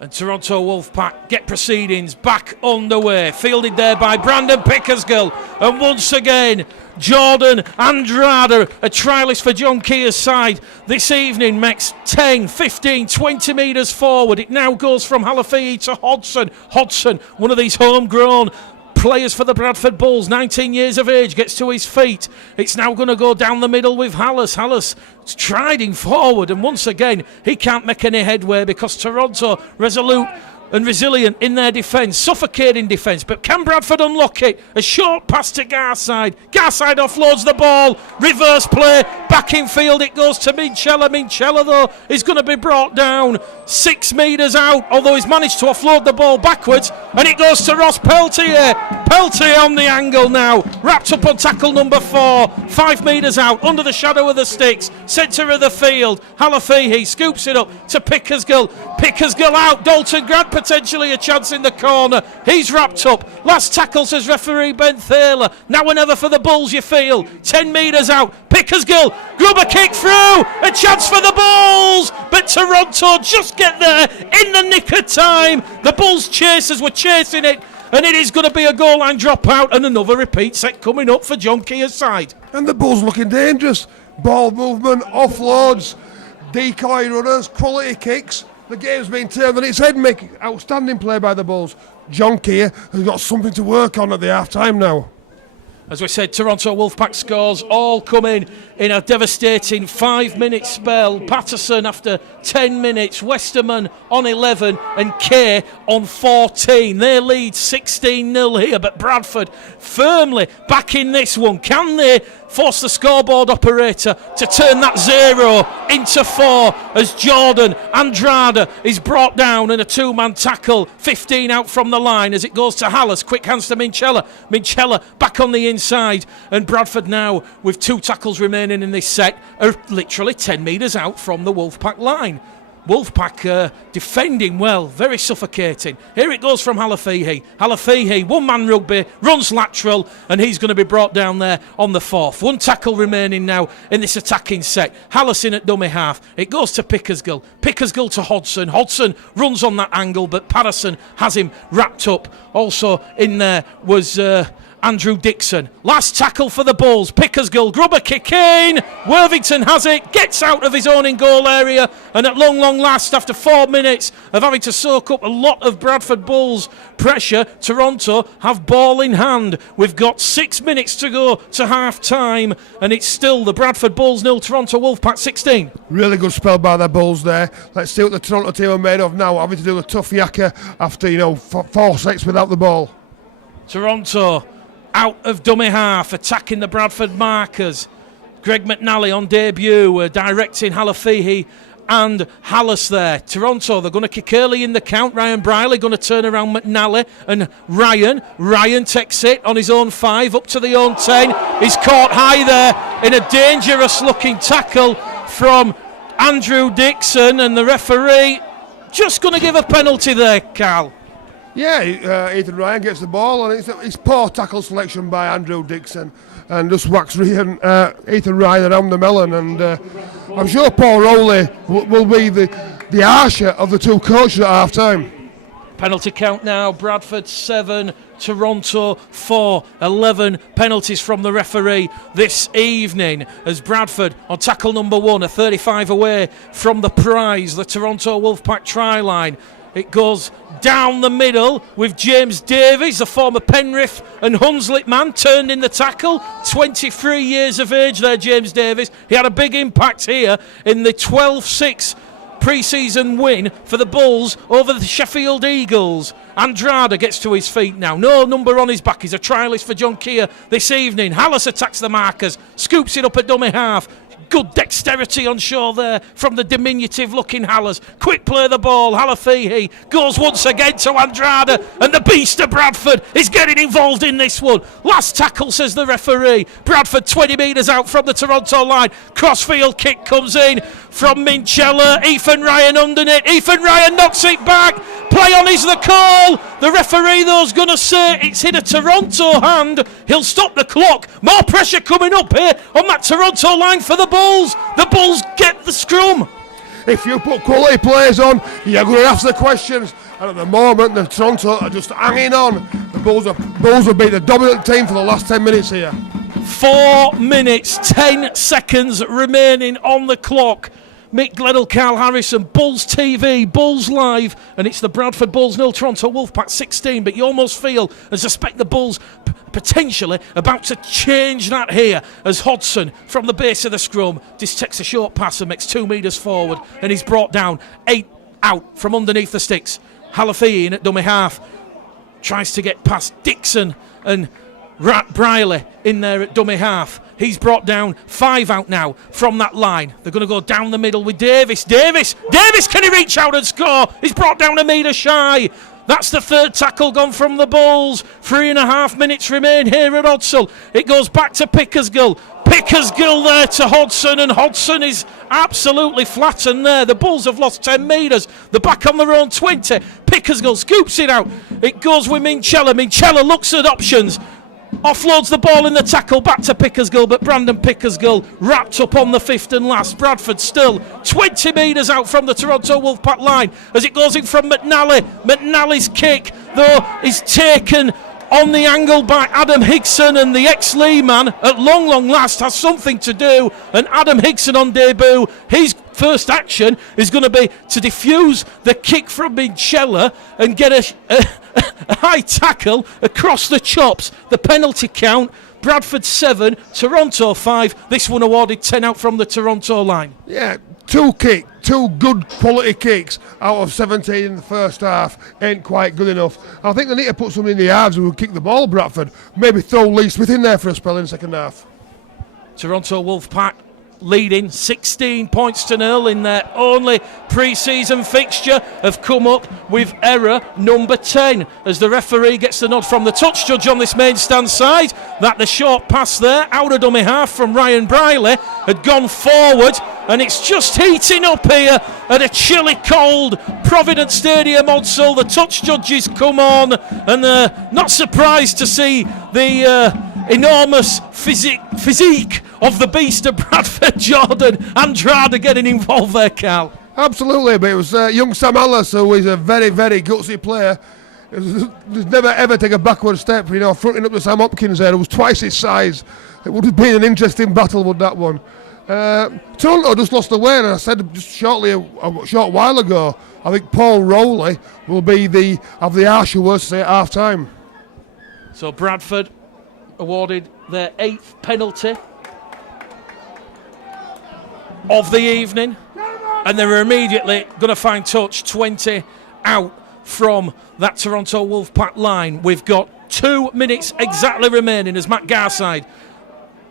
And Toronto Wolfpack get proceedings back underway. Fielded there by Brandon Pickersgill. And once again, Jordan Andrade, a trialist for John Keir's side this evening, makes 10, 15, 20 metres forward. It now goes from Halafihi to Hodgson. Hodgson, one of these homegrown players for the Bradford Bulls, 19 years of age, gets to his feet. It's now going to go down the middle with Hallis. Hallis striding forward, and once again he can't make any headway because Toronto resolute and resilient in their defence, suffocating defence. But can Bradford unlock it? A short pass to Garside. Garside offloads the ball. Reverse play. Back in field it goes to Minchella. Minchella, though, is going to be brought down 6 metres out, although he's managed to offload the ball backwards. And it goes to Ross Peltier. Peltier on the angle now. Wrapped up on tackle number 4. 5 metres out, under the shadow of the sticks. Centre of the field. Halafihi scoops it up to Pickersgill. Pickersgill out. Dalton Grant potentially a chance in the corner. He's wrapped up. Last tackle, says referee Ben Thaler. Now or never for the Bulls, you feel. 10 metres out. Pickersgill. Grubber kick through. A chance for the Bulls. But Toronto just get there in the nick of time. The Bulls chasers were chasing it. And it is going to be a goal line dropout and another repeat set coming up for John Keir's side. And the Bulls looking dangerous. Ball movement, offloads, decoy runners, quality kicks. The game's been turned on its head. Make outstanding play by the Bulls. John Keir has got something to work on at the half time now. As we said, Toronto Wolfpack scores all come in a devastating 5-minute spell. Patterson after 10 minutes, Westerman on 11 and Kay on 14. They lead 16-0 here, but Bradford firmly back in this one. Can they force the scoreboard operator to turn that 0 into 4 as Jordan Andrade is brought down in a 2-man tackle, 15 out from the line as it goes to Hallis. Quick hands to Minchella. Minchella back on the inside, and Bradford now with 2 tackles remaining in this set are literally 10 metres out from the Wolfpack line. Wolfpack defending well, very suffocating. Here it goes from Halafihi. Halafihi, 1-man rugby, runs lateral, and he's going to be brought down there on the 4th. 1 tackle remaining now in this attacking set. Hallison at dummy half. It goes to Pickersgill. Pickersgill to Hodgson. Hodgson runs on that angle, but Patterson has him wrapped up. Also in there was Andrew Dixon. Last tackle for the Bulls. Pickersgill, Grubber kick in. Worthington has it, gets out of his own in goal area, and at long last, after 4 minutes of having to soak up a lot of Bradford Bulls pressure, Toronto have ball in hand. We've got 6 minutes to go to half time, and it's still the Bradford Bulls 0, Toronto Wolfpack 16. Really good spell by the Bulls there. Let's see what the Toronto team are made of now, having to do a tough yakka after 4 sets without the ball. Toronto out of dummy half, attacking the Bradford markers. Greg McNally on debut, directing Halafihi and Hallis there. Toronto, they're going to kick early in the count. Ryan Briley going to turn around McNally and Ryan. Ryan takes it on his own 5 up to the own 10. He's caught high there in a dangerous looking tackle from Andrew Dixon, and the referee just going to give a penalty there, Carl. Yeah, Ethan Ryan gets the ball, and it's poor tackle selection by Andrew Dixon, and just whacks Ethan Ryan around the melon. And I'm sure Paul Rowley will be the harsher of the two coaches at half time. Penalty count now, Bradford 7, Toronto 4, 11 penalties from the referee this evening as Bradford on tackle number 1, a 35 away from the prize, the Toronto Wolfpack try line. It goes down the middle with James Davies, the former Penrith and Hunslet man, turned in the tackle. 23 years of age there, James Davies. He had a big impact here in the 12-6 pre-season win for the Bulls over the Sheffield Eagles. Andrada gets to his feet now. No number on his back. He's a trialist for John Keir this evening. Hallis attacks the markers, scoops it up at dummy half. Good dexterity on shore there from the diminutive-looking Hallis. Quick play the ball. Halafihi goes once again to Andrada, and the beast of Bradford is getting involved in this one. Last tackle, says the referee. Bradford 20 metres out from the Toronto line. Crossfield kick comes in from Minchella. Ethan Ryan underneath. Ethan Ryan knocks it back. Play on is the call. The referee, though, is going to say it's hit a Toronto hand. He'll stop the clock. More pressure coming up here on that Toronto line for the Bulls. The Bulls get the scrum. If you put quality players on, you're going to ask the questions. And at the moment, the Toronto are just hanging on. The Bulls will be the dominant team for the last 10 minutes here. 4 minutes, 10 seconds remaining on the clock. Mick Gledell, Carl Harrison, Bulls TV, Bulls Live, and it's the Bradford Bulls 0, Toronto Wolfpack 16, but you almost feel and suspect the Bulls potentially about to change that here as Hodgson from the base of the scrum just takes a short pass and makes 2 metres forward, and he's brought down 8 out from underneath the sticks. Halafihi in at dummy half tries to get past Dixon and Briley in there at dummy half. He's brought down 5 out now from that line. They're going to go down the middle with Davis. Davis, can he reach out and score? He's brought down a metre shy. That's the third tackle gone from the Bulls. 3.5 minutes remain here at Hodsall. It goes back to Pickersgill. Pickersgill there to Hodgson, and Hodgson is absolutely flattened there. The Bulls have lost 10 metres. They're back on their own 20. Pickersgill scoops it out. It goes with Minchella. Minchella looks at options. Offloads the ball in the tackle back to Pickersgill, but Brandon Pickersgill wrapped up on the fifth and last. Bradford still 20 metres out from the Toronto Wolfpack line as it goes in from McNally. McNally's kick, though, is taken on the angle by Adam Higson, and the ex-Lee man at long last has something to do, and Adam Higson on debut, his first action is going to be to defuse the kick from Minchella and get a high tackle across the chops. The penalty count, Bradford 7, Toronto 5. This one awarded 10 out from the Toronto line. Yeah, two good quality kicks out of 17 in the first half ain't quite good enough. I think they need to put somebody in the halves who will kick the ball, Bradford. Maybe throw Lee Smith in there for a spell in the second half. Toronto Wolfpack leading 16 points to 0 in their only pre-season fixture, have come up with error number 10 as the referee gets the nod from the touch judge on this main stand side that the short pass there out of dummy half from Ryan Briley had gone forward, and it's just heating up here at a chilly cold Providence Stadium, Hodsall. The touch judges come on, and not surprised to see the enormous physique of the beast of Bradford, Jordan Andrada, getting involved there, Carl. Absolutely, but it was young Sam Ellis, who is a very, very gutsy player. He's never ever take a backward step, fronting up to Sam Hopkins there, who was twice his size. It would have been an interesting battle with that one. Toronto just lost the way, and I said just a short while ago, I think Paul Rowley will be the harsher words to say at half time. So Bradford awarded their 8th penalty of the evening, and they're immediately going to find touch. 20 out from that Toronto Wolfpack line. We've got 2 minutes exactly remaining as Matt Garside,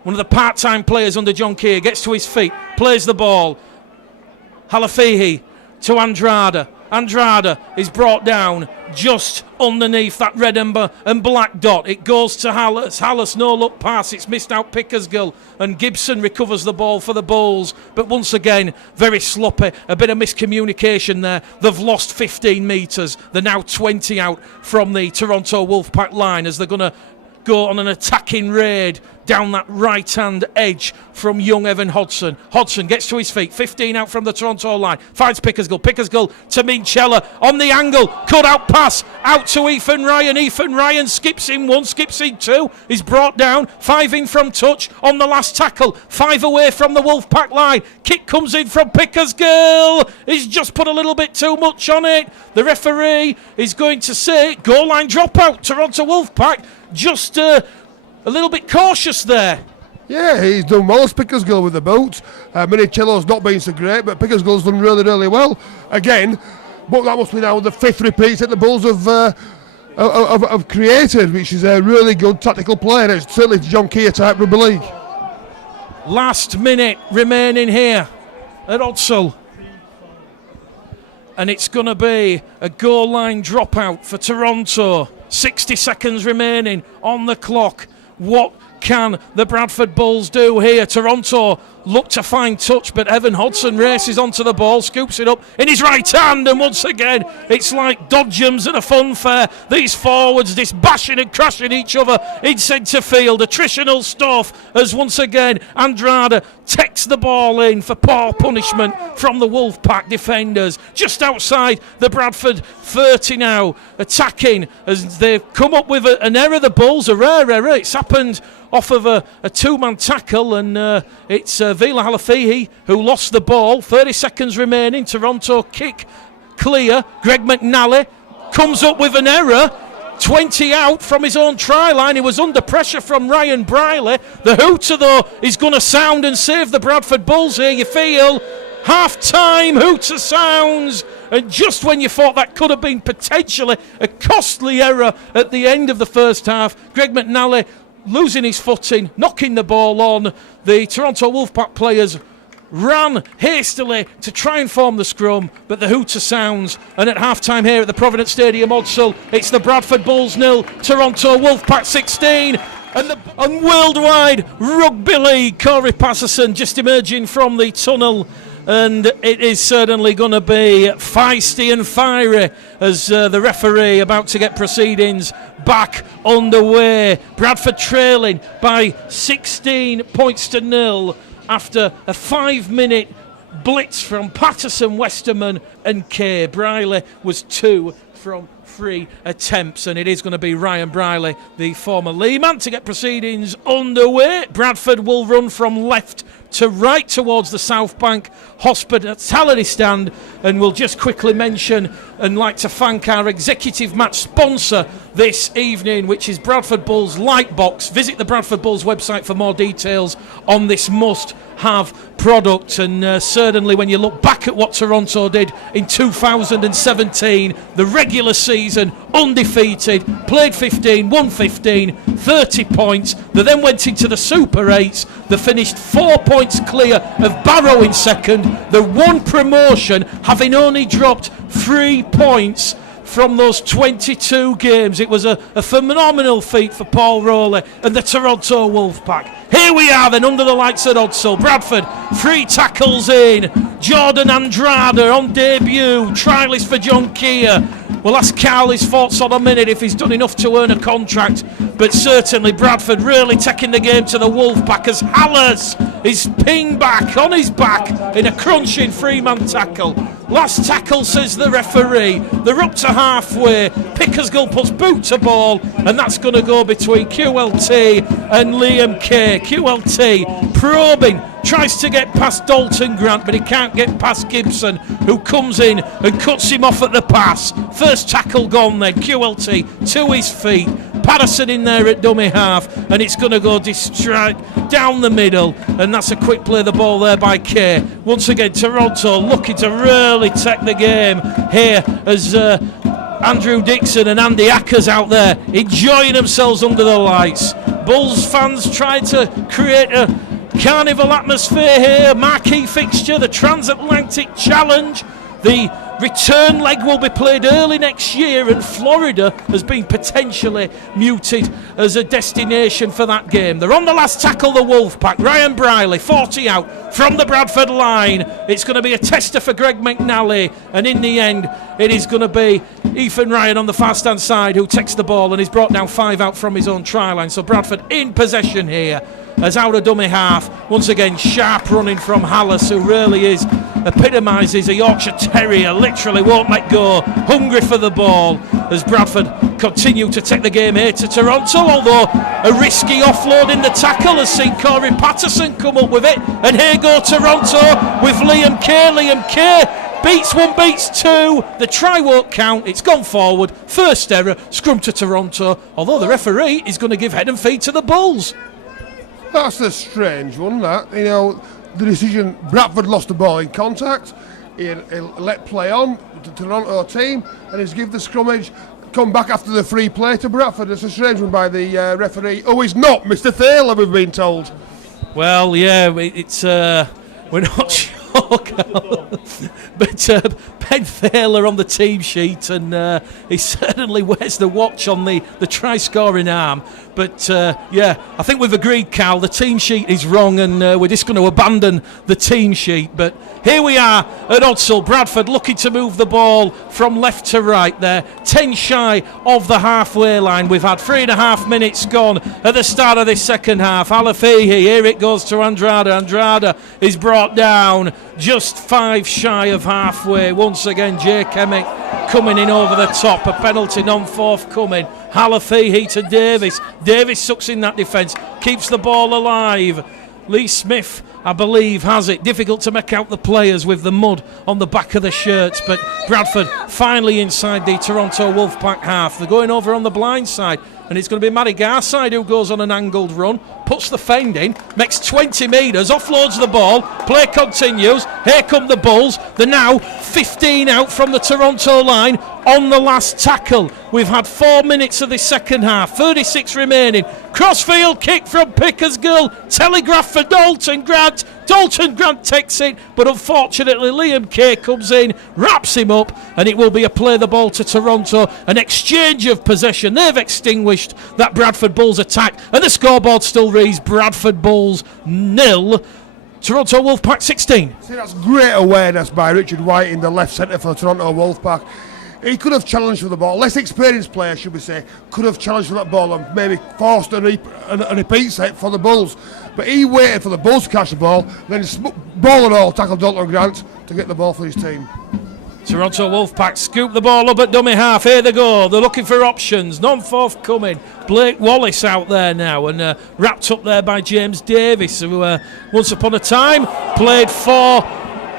one of the part-time players under John Keir, gets to his feet, plays the ball. Halafihi to Andrada. Andrade is brought down just underneath that red and black dot. It goes to Hallis. Hallis, no look pass. It's missed out Pickersgill, and Gibson recovers the ball for the Bulls. But once again, very sloppy. A bit of miscommunication there. They've lost 15 metres. They're now 20 out from the Toronto Wolfpack line as they're going to go on an attacking raid down that right-hand edge from young Evan Hodson. Hodson gets to his feet, 15 out from the Toronto line, finds Pickersgill. Pickersgill to Minchella on the angle, cut out pass out to Ethan Ryan. Ethan Ryan skips in one, skips in two, is brought down, 5 in from touch on the last tackle, 5 away from the Wolfpack line. Kick comes in from Pickersgill. He's just put a little bit too much on it. The referee is going to say goal line dropout. Toronto Wolfpack just a little bit cautious there. Yeah, he's done well as Pickersgill with the boot. Minicello's not been so great, but Pickersgill's done really, really well again. But that must be now the 5th repeat that the Bulls have created, which is a really good tactical play. And it's certainly John Keir type rugby league. Last minute remaining here at Odsal. And it's going to be a goal line dropout for Toronto. 60 seconds remaining on the clock. What can the Bradford Bulls do here? Toronto look to find touch, but Evan Hodson races onto the ball, scoops it up in his right hand, and once again it's like dodgems at a fun fair. These forwards just bashing and crashing each other in centre field. Attritional stuff as once again Andrade takes the ball in for poor punishment from the Wolfpack defenders. Just outside the Bradford 30 now, attacking as they've come up with an error. The Bulls, a rare error. It's happened off of a 2-man tackle, and it's Vila Halafihi who lost the ball. 30 seconds remaining. Toronto kick clear. Greg McNally comes up with an error. 20 out from his own try line. He was under pressure from Ryan Briley. The hooter, though, is going to sound and save the Bradford Bulls here. You feel half-time hooter sounds. And just when you thought that could have been potentially a costly error at the end of the first half, Greg McNally losing his footing, knocking the ball on. The Toronto Wolfpack players ran hastily to try and form the scrum, but the hooter sounds, and at half-time here at the Providence Stadium, Odsal, it's the Bradford Bulls 0, Toronto Wolfpack 16. And worldwide rugby league, Corey Patterson just emerging from the tunnel, and it is certainly going to be feisty and fiery as the referee about to get proceedings back underway. Bradford trailing by 16 points to 0 after a 5-minute blitz from Patterson, Westerman and Kay. Briley was 2 from 3 attempts, and it is going to be Ryan Briley, the former Leeman, to get proceedings underway. Bradford will run from left to right towards the South Bank hospitality stand, and we'll just quickly mention and like to thank our executive match sponsor this evening, which is Bradford Bulls Lightbox. Visit the Bradford Bulls website for more details on this must-have product, and certainly when you look back at what Toronto did in 2017, the regular season undefeated, played 15, won 15, 30 points. They then went into the Super 8s. They finished 4 points clear of Barrow in second. They won promotion, having only dropped 3 points from those 22 games. It was a phenomenal feat for Paul Rowley and the Toronto Wolfpack. Here we are then under the lights at Odsal. Bradford, 3 tackles in. Jordan Andrade on debut. Trialist for John Keir. We'll ask Carl his thoughts on a minute if he's done enough to earn a contract. But certainly Bradford really taking the game to the Wolfpack as Hallis is pinged back on his back in a crunching 3-man tackle. Last tackle, says the referee. They're up to halfway. Pickersgill puts boot to ball, and that's going to go between QLT and Liam Kay. QLT probing, tries to get past Dalton Grant, but he can't get past Gibson, who comes in and cuts him off at the pass. First tackle gone then. QLT to his feet. Patterson in there at dummy half, and it's going to go down the middle, and that's a quick play the ball there by Kay. Once again Toronto looking to really take the game here as Andrew Dixon and Andy Ackers out there enjoying themselves under the lights. Bulls fans tried to create a carnival atmosphere here. Marquee fixture, the Transatlantic Challenge The return leg will be played early next year, and Florida has been potentially muted as a destination for that game. They're on the last tackle, the Wolfpack. Ryan Briley, 40 out from the Bradford line. It's going to be a tester for Greg McNally, and in the end, it is going to be Ethan Ryan on the fast-hand side who takes the ball and he's brought down 5 out from his own try line. So Bradford in possession here as out of dummy half. Once again, sharp running from Hallis, who really epitomises a Yorkshire Terrier, literally won't let go, hungry for the ball as Bradford continue to take the game here to Toronto, although a risky offload in the tackle has seen Corey Patterson come up with it, and here go Toronto with Liam Kay. Liam Kay beats one, beats two, the try won't count, it's gone forward, first error, scrum to Toronto, although the referee is going to give head and feet to the Bulls. That's a strange one, that. You know, the decision, Bradford lost the ball in contact, he'll let play on to the Toronto team, and he's give the scrummage, come back after the free play to Bradford. It's a strange one by the referee. Oh, he's not Mr. Thaler, we've been told. Well, yeah, it's we're not sure, but Ben Thaler on the team sheet, and he certainly wears the watch on the try-scoring arm. But yeah, I think we've agreed, Cal, the team sheet is wrong, and we're just going to abandon the team sheet. But here we are at Odsall. Bradford looking to move the ball from left to right there, 10 shy of the halfway line. We've had 3.5 minutes gone at the start of this second half. Alafihi, here it goes to Andrada. Andrada is brought down just 5 shy of halfway. Once again, Jake Emmett coming in over the top, a penalty non-forthcoming. Halafihi to Davis. Davis sucks in that defence, keeps the ball alive. Lee Smith, I believe, has it. Difficult to make out the players with the mud on the back of the shirts, but Bradford finally inside the Toronto Wolfpack half. They're going over on the blind side, and it's going to be Matty Garside who goes on an angled run, puts the fend in, makes 20 metres, offloads the ball, play continues. Here come the Bulls. They're now 15 out from the Toronto line on the last tackle. We've had 4 minutes of the second half, 36 remaining. Crossfield kick from Pickersgill, telegraph for Dalton Grant. Dalton Grant takes it, but unfortunately Liam Kay comes in, wraps him up, and it will be a play the ball to Toronto, an exchange of possession. They've extinguished that Bradford Bulls attack, and the scoreboard still reads Bradford Bulls 0, Toronto Wolfpack 16. See, that's great awareness by Richard White in the left centre for the Toronto Wolfpack. He could have challenged for the ball. Less experienced player, should we say, could have challenged for that ball and maybe forced a repeat set for the Bulls. But he waited for the Bulls to catch the ball, then ball and all tackled Dalton Grant to get the ball for his team. Toronto Wolfpack scoop the ball up at dummy half. Here they go. They're looking for options. None forthcoming. Blake Wallace out there now, and wrapped up there by James Davis, who once upon a time played for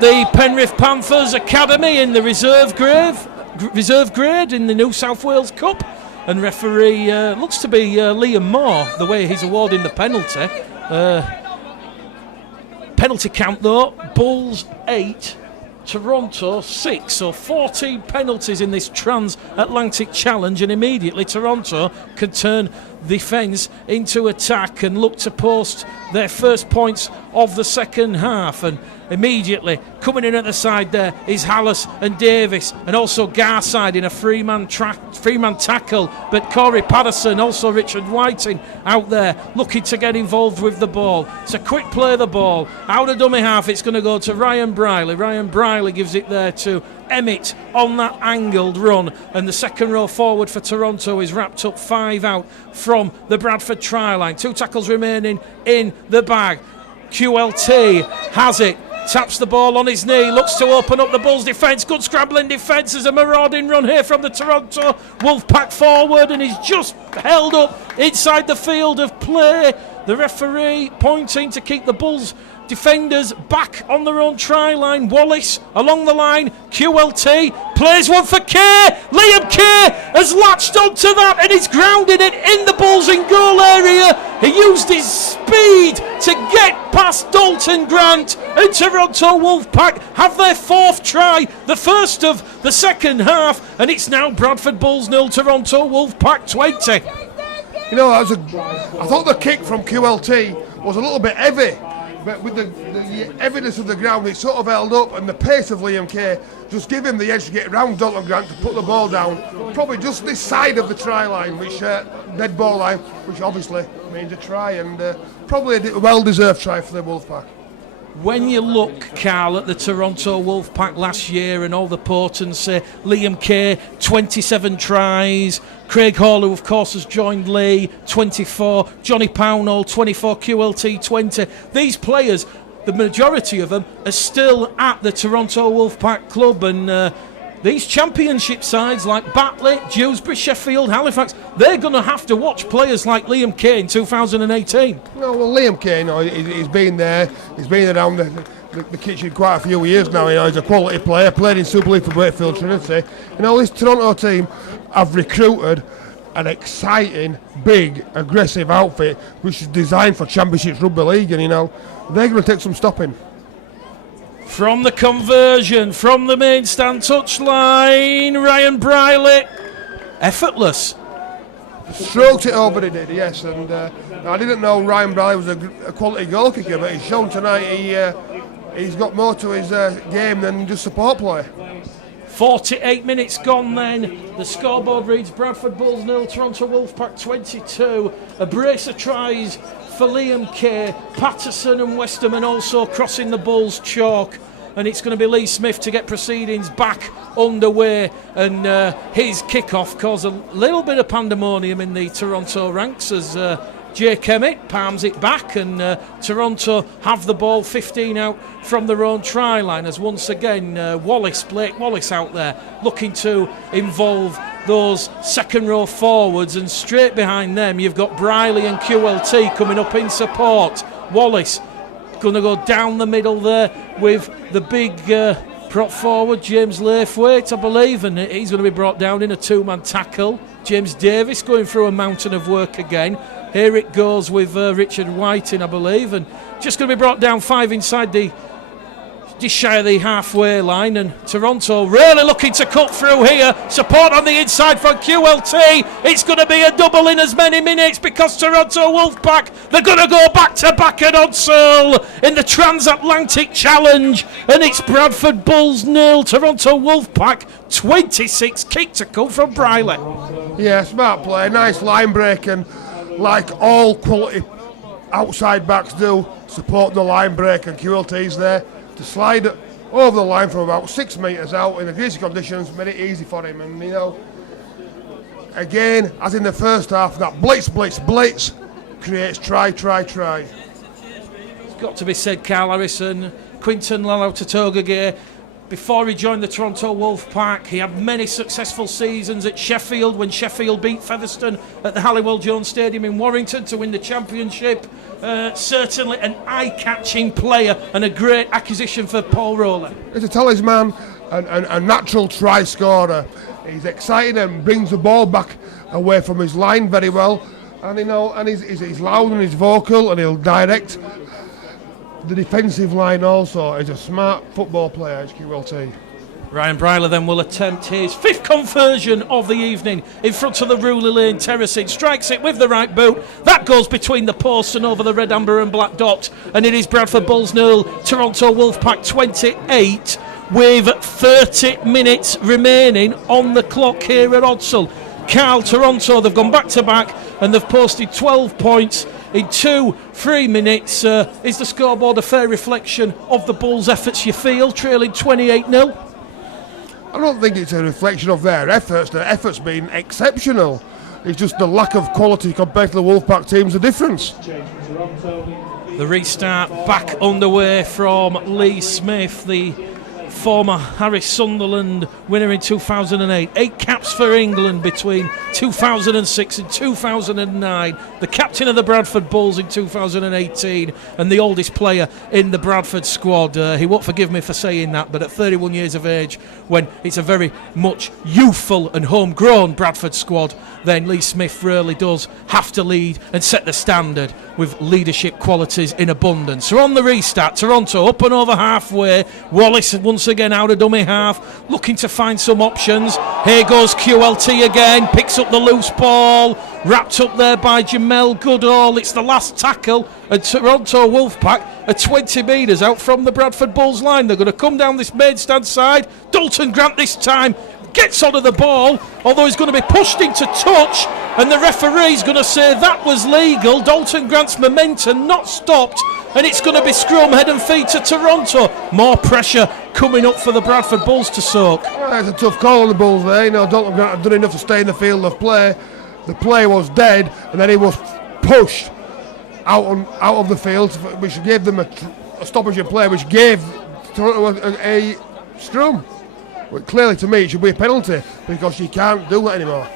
the Penrith Panthers Academy in the reserve grade in the New South Wales Cup. And referee looks to be Liam Moore, the way he's awarding the penalty. Penalty count though, Bulls 8, Toronto 6, so 14 penalties in this transatlantic challenge, and immediately Toronto can turn defence into attack and look to post their first points of the second half. And immediately coming in at the side there is Hallis and Davis, and also Garside in a three-man tackle, but Corey Patterson, also Richard Whiting out there looking to get involved with the ball. It's a quick play, the ball out of dummy half. It's going to go to Ryan Briley. Ryan Briley gives it there to Emmett on that angled run, and the second row forward for Toronto is wrapped up 5 out from the Bradford try line. 2 tackles remaining in the bag. QLT has it, taps the ball on his knee, looks to open up the Bulls defence. Good scrambling defence. There's a marauding run here from the Toronto Wolfpack forward, and he's just held up inside the field of play. The referee pointing to keep the Bulls defenders back on their own try line. Wallace along the line. QLT plays one for Kay. Liam Kay has latched onto that and he's grounded it in the Bulls in goal area. He used his speed to get past Dalton Grant, and Toronto Wolfpack have their 4th try, the first of the second half, and it's now Bradford Bulls 0, Toronto Wolfpack 20. You know, I thought the kick from QLT was a little bit heavy. but with the evidence of the ground, it's sort of held up, and the pace of Liam Kay just give him the edge to get around Dalton Grant to put the ball down, probably just this side of the try line, which dead ball line, which obviously means a try, and probably a well-deserved try for the Wolfpack. When you look, Carl, at the Toronto Wolfpack last year and all the potency, Liam Kay, 27 tries, Craig Hall, who of course has joined Lee, 24, Johnny Pownall, 24, QLT, 20. These players, the majority of them, are still at the Toronto Wolfpack club, and these championship sides like Batley, Dewsbury, Sheffield, Halifax, they're going to have to watch players like Liam Kay in 2018. No, well, Liam Kay, he's been there, he's been around the kitchen quite a few years now. He's a quality player, played in Super League for Wakefield Trinity. This Toronto team have recruited an exciting, big, aggressive outfit which is designed for Championships Rugby League, and they're going to take some stopping. From the conversion, from the main stand touchline, Ryan Briley, effortless. Stroked it over, he did, yes, and I didn't know Ryan Briley was a quality goal kicker, but he's shown tonight he's got more to his game than just support play. 48 minutes gone then. The scoreboard reads Bradford Bulls 0, Toronto Wolfpack 22. A brace of tries for Liam Kay, Patterson and Westerman also crossing the Bulls chalk. And it's going to be Lee Smith to get proceedings back underway. And his kickoff caused a little bit of pandemonium in the Toronto ranks as Jake Emmett palms it back, and Toronto have the ball 15 out from their own try line as once again Blake Wallace out there looking to involve those second row forwards, and straight behind them you've got Briley and QLT coming up in support. Wallace going to go down the middle there with the big prop forward James Laithwaite, I believe, and he's going to be brought down in a two-man tackle. James Davis going through a mountain of work again. Here it goes with Richard Whiting, I believe, and just going to be brought down 5 inside just shy of the halfway line, and Toronto really looking to cut through here. Support on the inside from QLT. It's going to be a double in as many minutes because Toronto Wolfpack, they're going to go back to back at Odsal in the Transatlantic Challenge, and it's Bradford Bulls 0, Toronto Wolfpack 26. Kick to come from Briley. Yeah, smart play, nice line break, and like all quality outside backs do, support the line break, and QLT's there to slide it over the line from about 6 metres out in the greasy conditions, made it easy for him. And again, as in the first half, that blitz creates try. It's got to be said, Carl Harrison, Quinton Lalau-Tatogage, before he joined the Toronto Wolfpack, he had many successful seasons at Sheffield when Sheffield beat Featherstone at the Halliwell Jones Stadium in Warrington to win the championship. Certainly an eye-catching player and a great acquisition for Paul Rowley. He's a talisman and a natural try scorer. He's exciting and brings the ball back away from his line very well. And he's loud and he's vocal, and he'll direct the defensive line also. He's a smart football player, QLT. Ryan Briley then will attempt his 5th conversion of the evening in front of the Ruley Lane terracing. Strikes it with the right boot. That goes between the posts and over the red, amber and black dot. And it is Bradford Bulls 0, Toronto Wolfpack 28 with 30 minutes remaining on the clock here at Odsal. Carl, Toronto, they've gone back to back and they've posted 12 points in 2-3 minutes. Is the scoreboard a fair reflection of the Bulls' efforts, you feel, trailing 28-0? I don't think it's a reflection of their efforts. Their efforts been exceptional. It's just the lack of quality compared to the Wolfpack team's the difference. The restart back underway from Lee Smith, the former Harris Sunderland winner in 2008. 8 caps for England between 2006 and 2009. The captain of the Bradford Bulls in 2018 and the oldest player in the Bradford squad. He won't forgive me for saying that, but at 31 years of age, when it's a very much youthful and homegrown Bradford squad, then Lee Smith really does have to lead and set the standard. with leadership qualities in abundance. So on the restart, Toronto up and over halfway. Wallace once again out of dummy half, looking to find some options. Here goes QLT again, picks up the loose ball, wrapped up there by Jamel Goodall. It's the last tackle, and Toronto Wolfpack are 20 metres out from the Bradford Bulls line. They're going to come down this main stand side. Dalton Grant this time gets onto the ball, although he's going to be pushed into touch, and the referee's going to say that was legal. Dalton Grant's momentum not stopped, and it's going to be scrum, head and feet to Toronto. More pressure coming up for the Bradford Bulls to soak. It's a tough call on the Bulls there. Dalton Grant had done enough to stay in the field of play. The play was dead, and then he was pushed out of the field, which gave them a stoppage in play, which gave Toronto a scrum. But clearly, to me, it should be a penalty because you can't do that anymore.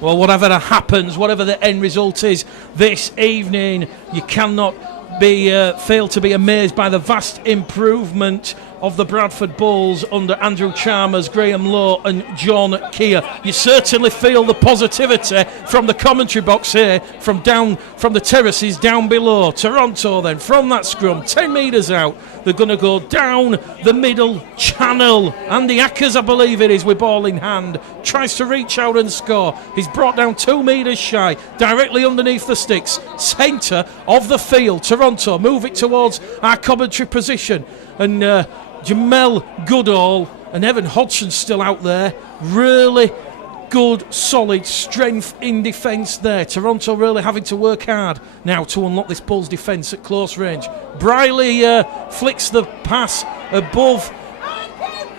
Well, whatever happens, whatever the end result is this evening, you cannot fail to be amazed by the vast improvement of the Bradford Bulls under Andrew Chalmers, Graham Lowe and John Keir. You certainly feel the positivity from the commentary box here, from the terraces down below. Toronto then, from that scrum, 10 metres out, they're going to go down the middle channel. Andy Ackers, I believe it is, with ball in hand, tries to reach out and score. He's brought down 2 metres shy, directly underneath the sticks. Centre of the field, Toronto move it towards our commentary position. And Jamel Goodall and Evan Hodgson's still out there. Really good, solid strength in defence there. Toronto really having to work hard now to unlock this Bulls defence at close range. Briley flicks the pass above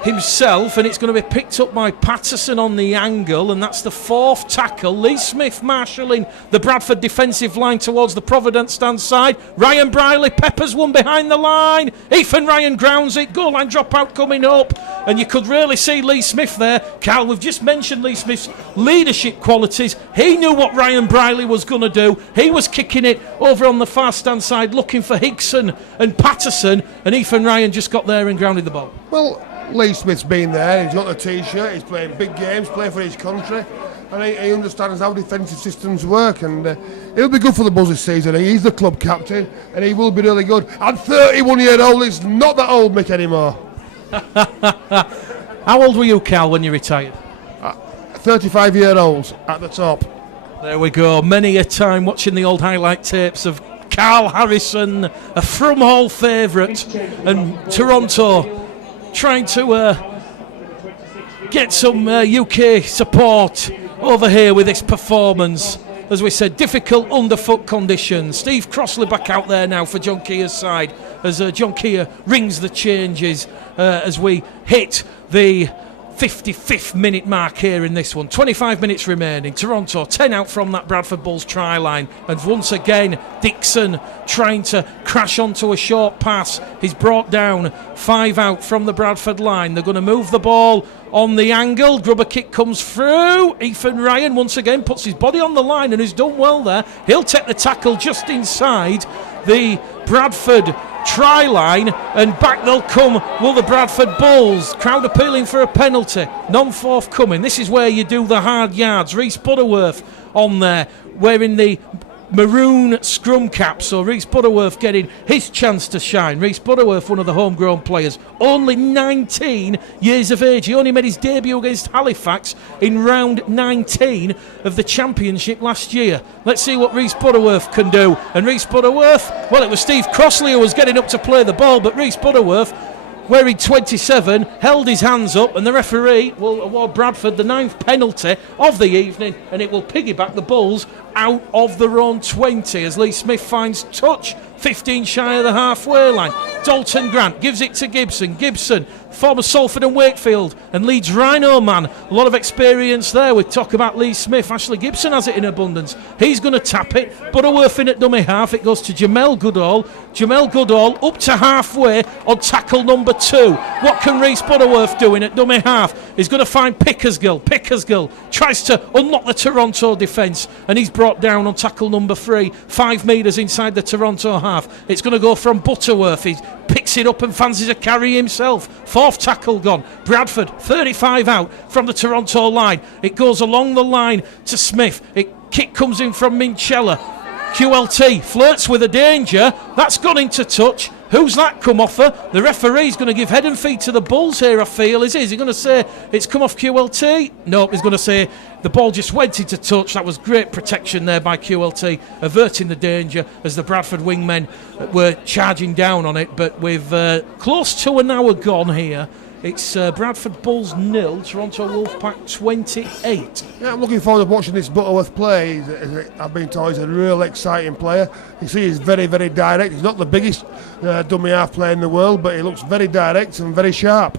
himself, and it's going to be picked up by Patterson on the angle, and that's the 4th tackle. Lee Smith marshalling the Bradford defensive line towards the Providence stand side. Ryan Briley peppers one behind the line. Ethan Ryan grounds it. Goal line dropout coming up, and you could really see Lee Smith there. Carl, we've just mentioned Lee Smith's leadership qualities. He knew what Ryan Briley was going to do. He was kicking it over on the far stand side, looking for Higson and Patterson, and Ethan Ryan just got there and grounded the ball. Well, Lee Smith's been there, he's got the t-shirt, he's playing big games, playing for his country, and he understands how defensive systems work, and he'll be good for the Bulls this season. He's the club captain, and he will be really good. And 31-year-old is not that old, Mick, anymore. How old were you, Cal, when you retired? 35-year-olds at the top. There we go. Many a time watching the old highlight tapes of Carl Harrison, a From Hall favourite, and Toronto trying to get some UK support over here with this performance. As we said, difficult underfoot conditions. Steve Crossley back out there now for John Keir's side as John Keir rings the changes as we hit the 55th minute mark here in this one. 25 minutes remaining. Toronto 10 out from that Bradford Bulls try line, and once again Dixon trying to crash onto a short pass. He's brought down 5 out from the Bradford line. They're going to move the ball on the angle. Grubber kick comes through. Ethan Ryan once again puts his body on the line and has done well there. He'll take the tackle just inside the Bradford try line, and back they'll come will the Bradford Bulls. Crowd appealing for a penalty, none forthcoming. This is where you do the hard yards. Rhys Butterworth on there wearing the maroon scrum cap, so Rhys Butterworth getting his chance to shine. Rhys Butterworth, one of the homegrown players, only 19 years of age. He only made his debut against Halifax in round 19 of the championship last year. Let's see what Rhys Butterworth can do. And Rhys Butterworth, well, it was Steve Crossley who was getting up to play the ball, but Rhys Butterworth, wearing 27, held his hands up, and the referee will award Bradford the 9th penalty of the evening, and it will piggyback the Bulls out of their own 20 as Lee Smith finds touch, 15 shy of the halfway line. Dalton Grant gives it to Gibson. Gibson, former Salford and Wakefield and Leeds Rhino man. A lot of experience there. We talk about Lee Smith. Ashley Gibson has it in abundance. He's going to tap it. Butterworth in at dummy half. It goes to Jamel Goodall. Jamel Goodall up to halfway on tackle number 2. What can Rhys Butterworth do in at dummy half? He's going to find Pickersgill. Pickersgill tries to unlock the Toronto defence, and he's brought down on tackle number 3, 5 metres inside the Toronto half. It's going to go from Butterworth. He picks it up and fancies a carry himself. 4th tackle gone. Bradford 35 out from the Toronto line. It goes along the line to Smith. Kick comes in from Minchella. QLT flirts with a danger. That's gone into touch. Who's that come off her? The referee's going to give head and feet to the Bulls here, I feel. Is he going to say it's come off QLT? No, he's going to say the ball just went into touch. That was great protection there by QLT, averting the danger as the Bradford wingmen were charging down on it. But with close to an hour gone here, it's Bradford Bulls 0, Toronto Wolfpack 28. Yeah, I'm looking forward to watching this Butterworth play. I've been told he's a real exciting player. You see he's very, very direct. He's not the biggest dummy half player in the world, but he looks very direct and very sharp.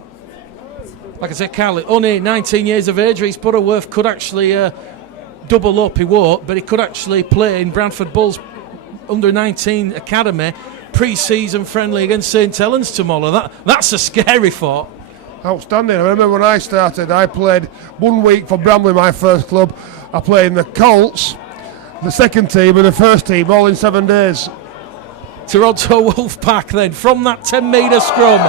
Like I said, Carl, only 19 years of age, Reece Butterworth could actually double up. He won't, but he could actually play in Bradford Bulls under-19 academy pre-season friendly against St Helens tomorrow. That's a scary thought. Outstanding. I remember when I started, I played 1 week for Bramley, my first club. I played in the Colts, the second team and the first team, all in 7 days. Toronto Wolfpack then, from that 10-metre scrum,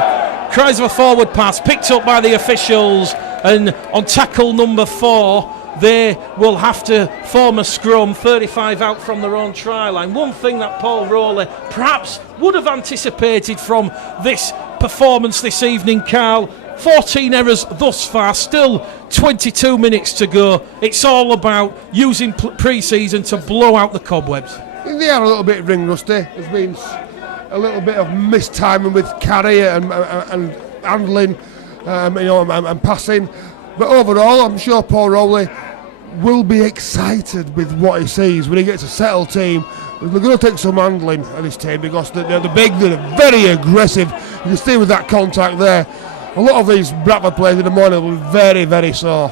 cries of a forward pass, picked up by the officials, and on tackle number 4, they will have to form a scrum, 35 out from their own try line. One thing that Paul Rowley perhaps would have anticipated from this performance this evening, Carl, 14 errors thus far, still 22 minutes to go. It's all about using pre-season to blow out the cobwebs. They are a little bit ring rusty. There's been a little bit of mistiming with carry and handling, and passing. But overall, I'm sure Paul Rowley will be excited with what he sees when he gets a settled team. They're going to take some handling of this team because they're big, they're very aggressive. You can see with that contact there. A lot of these Bradford players in the morning will be very, very sore.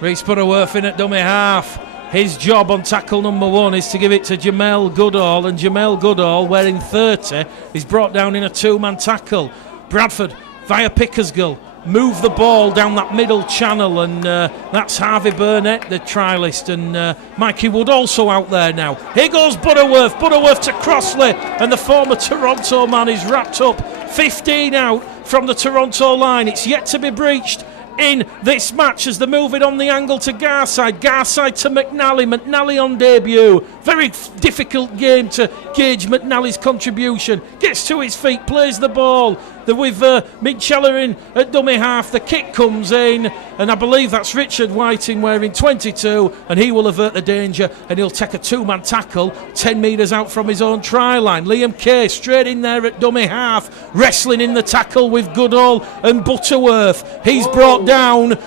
Reece Butterworth in at dummy half. His job on tackle number 1 is to give it to Jamel Goodall, and Jamel Goodall, wearing 30, is brought down in a 2-man tackle. Bradford, via Pickersgill, move the ball down that middle channel, and that's Harvey Burnett, the trialist, and Mikey Wood also out there now. Here goes Butterworth to Crossley, and the former Toronto man is wrapped up. 15 out from the Toronto line. It's yet to be breached in this match as they're moving on the angle to Garside to McNally on debut. Very difficult game to gauge McNally's contribution. Gets to his feet, plays the ball. With Mitchella in at dummy half, the kick comes in, and I believe that's Richard Whiting wearing 22, and he will avert the danger, and he'll take a 2-man tackle 10 metres out from his own try line. Liam Kay straight in there at dummy half, wrestling in the tackle with Goodall and Butterworth. He's brought down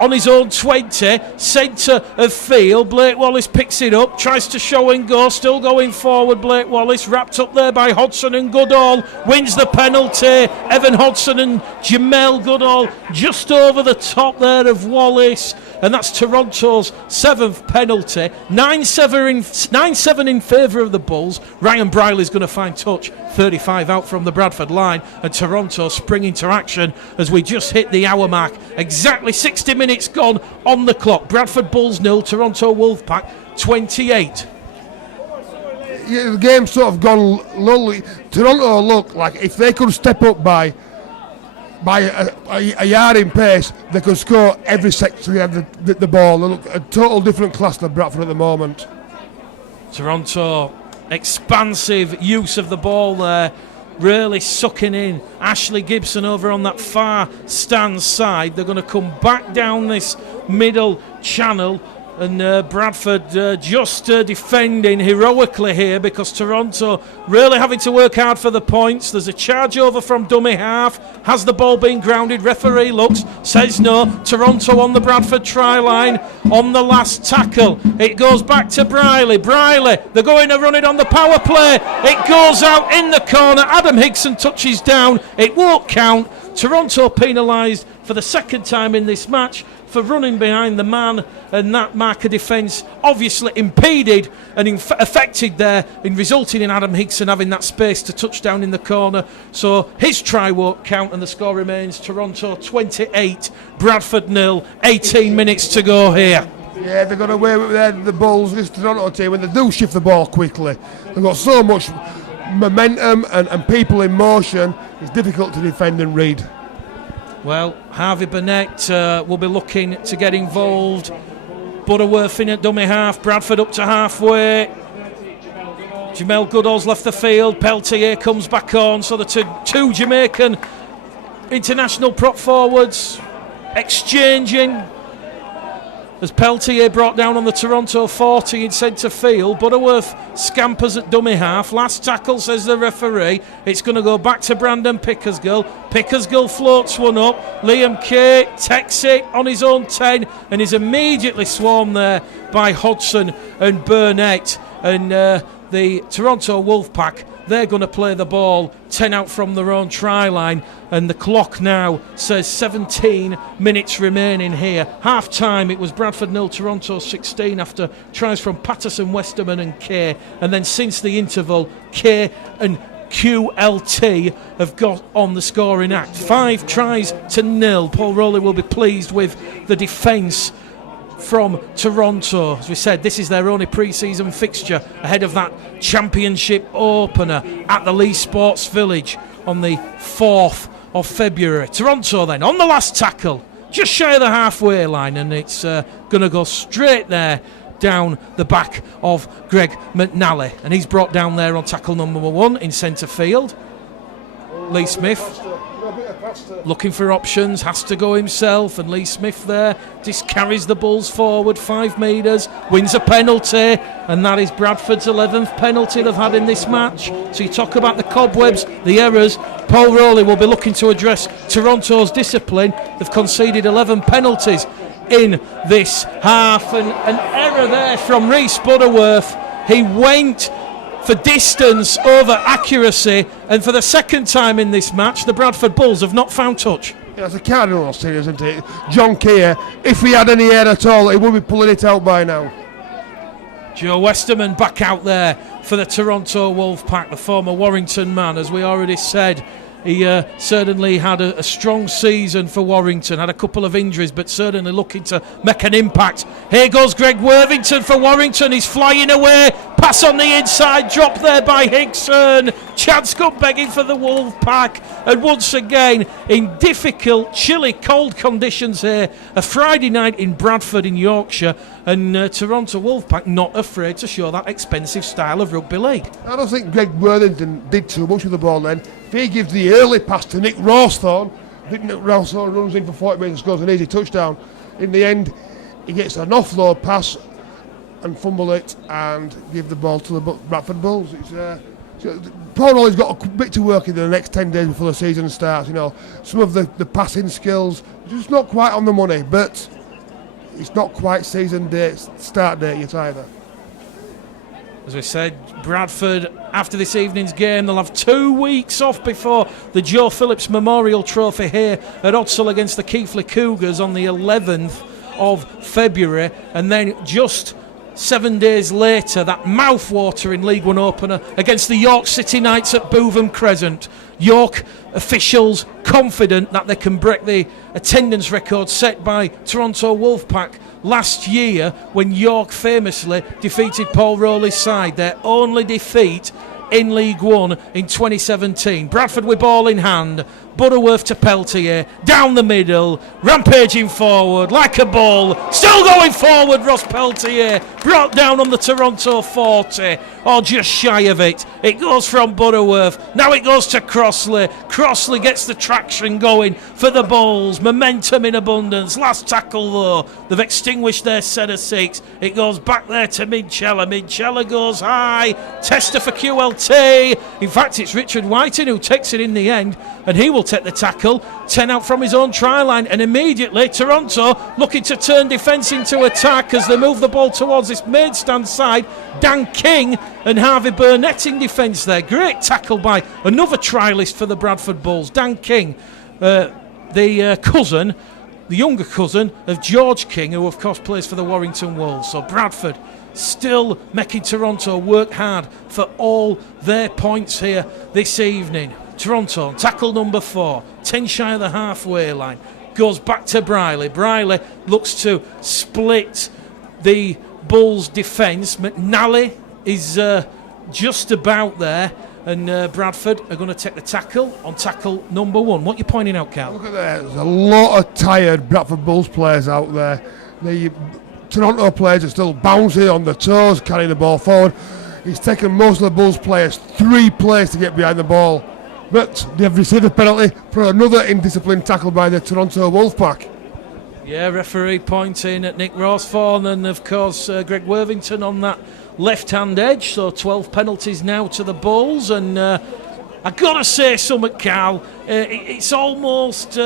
on his own 20, centre of field. Blake Wallace picks it up, tries to show and go, still going forward. Blake Wallace wrapped up there by Hodson, and Goodall wins the penalty. Evan Hodson and Jamel Goodall just over the top there of Wallace, and that's Toronto's 7th penalty. 9-7 in favour of the Bulls. Ryan Briley's going to find touch, 35 out from the Bradford line, and Toronto spring into action as we just hit the hour mark. Exactly 60 minutes gone on the clock. Bradford Bulls 0, Toronto Wolfpack 28. Yeah, the game's sort of gone lonely. Toronto look like if they could step up by a yard in pace, they could score every section they have the ball. They look a total different class than Bradford at the moment. Toronto, expansive use of the ball there, really sucking in. Ashley Gibson over on that far stand side. They're going to come back down this middle channel, and Bradford just defending heroically here because Toronto really having to work hard for the points. There's a charge over from dummy half. Has the ball been grounded? Referee looks, says no. Toronto on the Bradford try line on the last tackle. It goes back to Briley. They're going to run it on the power play. It goes out in the corner. Adam Higson touches down. It won't count. Toronto penalised for the second time in this match for running behind the man, and that mark of defence obviously impeded and affected there, in resulting in Adam Higson having that space to touch down in the corner. So his try won't count, and the score remains Toronto 28, Bradford 0, 18 minutes to go here. Yeah, they're going to away with the Bulls, this Toronto team, when they do shift the ball quickly. They've got so much momentum and people in motion, it's difficult to defend and read. Well, Harvey Burnett will be looking to get involved. Butterworth in at dummy half, Bradford up to halfway. Jamel Goodall's left the field. Peltier comes back on. So the two Jamaican international prop forwards exchanging as Peltier brought down on the Toronto 40 in centre field. Butterworth scampers at dummy half. Last tackle, says the referee. It's going to go back to Brandon Pickersgill. Pickersgill floats one up. Liam Kay takes it on his own 10 and is immediately swarmed there by Hodgson and Burnett. And the Toronto Wolfpack, they're going to play the ball 10 out from their own try line, and the clock now says 17 minutes remaining here. Half time, it was Bradford 0, Toronto 16 after tries from Patterson, Westerman and Kay, and then since the interval, Kay and QLT have got on the scoring act. 5 tries to 0. Paul Rowley will be pleased with the defence from Toronto. As we said, this is their only pre-season fixture ahead of that championship opener at the Lee Sports Village on the 4th of February. Toronto then on the last tackle, just shy of the halfway line, and it's going to go straight there down the back of Greg McNally, and he's brought down there on tackle number 1 in centre field. Lee Smith looking for options, has to go himself, and Lee Smith there just carries the Bulls forward 5 metres, wins a penalty, and that is Bradford's 11th penalty they've had in this match. So you talk about the cobwebs, the errors. Paul Rowley will be looking to address Toronto's discipline. They've conceded 11 penalties in this half, and an error there from Rhys Butterworth. He went for distance over accuracy, and for the second time in this match the Bradford Bulls have not found touch. Yeah, it's a cardinal sin, isn't it? John Keir, if he had any air at all, he would be pulling it out by now. Joe Westerman back out there for the Toronto Wolfpack, the former Warrington man. As we already said, he certainly had a strong season for Warrington, had a couple of injuries, but certainly looking to make an impact. Here goes Greg Worthington for Warrington, he's flying away, pass on the inside, drop there by Hickson. Chad Scott begging for the Wolfpack, and once again in difficult, chilly, cold conditions here, a Friday night in Bradford in Yorkshire, and Toronto Wolfpack not afraid to show that expensive style of rugby league. I don't think Greg Worthington did too much with the ball then. If he gives the early pass to Nick Rawsthorne, I think Nick Rawsthorne runs in for 40 metres and scores an easy touchdown. In the end, he gets an offload pass and fumble it and give the ball to the Bradford Bulls. Paul Rowley's got a bit to work in the next 10 days before the season starts. You know, some of the passing skills just not quite on the money, but it's not quite season date, start date yet either. As we said, Bradford, after this evening's game, they'll have 2 weeks off before the Joe Phillips Memorial Trophy here at Odsal against the Keighley Cougars on the 11th of February, and then just 7 days later, that mouth-watering League One opener against the York City Knights at Bootham Crescent. York officials confident that they can break the attendance record set by Toronto Wolfpack last year when York famously defeated Paul Rowley's side, their only defeat in League One in 2017. Bradford with ball in hand, Butterworth to Peltier, down the middle, rampaging forward like a bull, still going forward. Ross Peltier brought down on the Toronto 40, or just shy of it. It goes from Butterworth, now it goes to Crossley. Crossley gets the traction going for the Bulls, momentum in abundance. Last tackle though, they've extinguished their set of 6. It goes back there to Midchella. Midchella goes high, tester for QLT. In fact, it's Richard Whiting who takes it in the end, and he will take the tackle, 10 out from his own try line, and immediately Toronto looking to turn defence into attack as they move the ball towards this main stand side. Dan King and Harvey Burnett in defence there. Great tackle by another trialist for the Bradford Bulls, Dan King, the younger cousin of George King, who of course plays for the Warrington Wolves. So Bradford still making Toronto work hard for all their points here this evening. Toronto, tackle number 4, 10 shy of the halfway line, goes back to Briley. Briley looks to split the Bulls' defence. McNally is just about there, and Bradford are going to take the tackle on tackle number 1. What are you pointing out, Cal? Look at that, there's a lot of tired Bradford Bulls players out there. The Toronto players are still bouncing on the toes, carrying the ball forward. It's taken most of the Bulls players 3 plays to get behind the ball. But they've received a penalty for another indisciplined tackle by the Toronto Wolfpack. Yeah, referee pointing at Nick Rawsthorne and, of course, Greg Worthington on that left-hand edge. So 12 penalties now to the Bulls. And I've got to say something, Carl. It's almost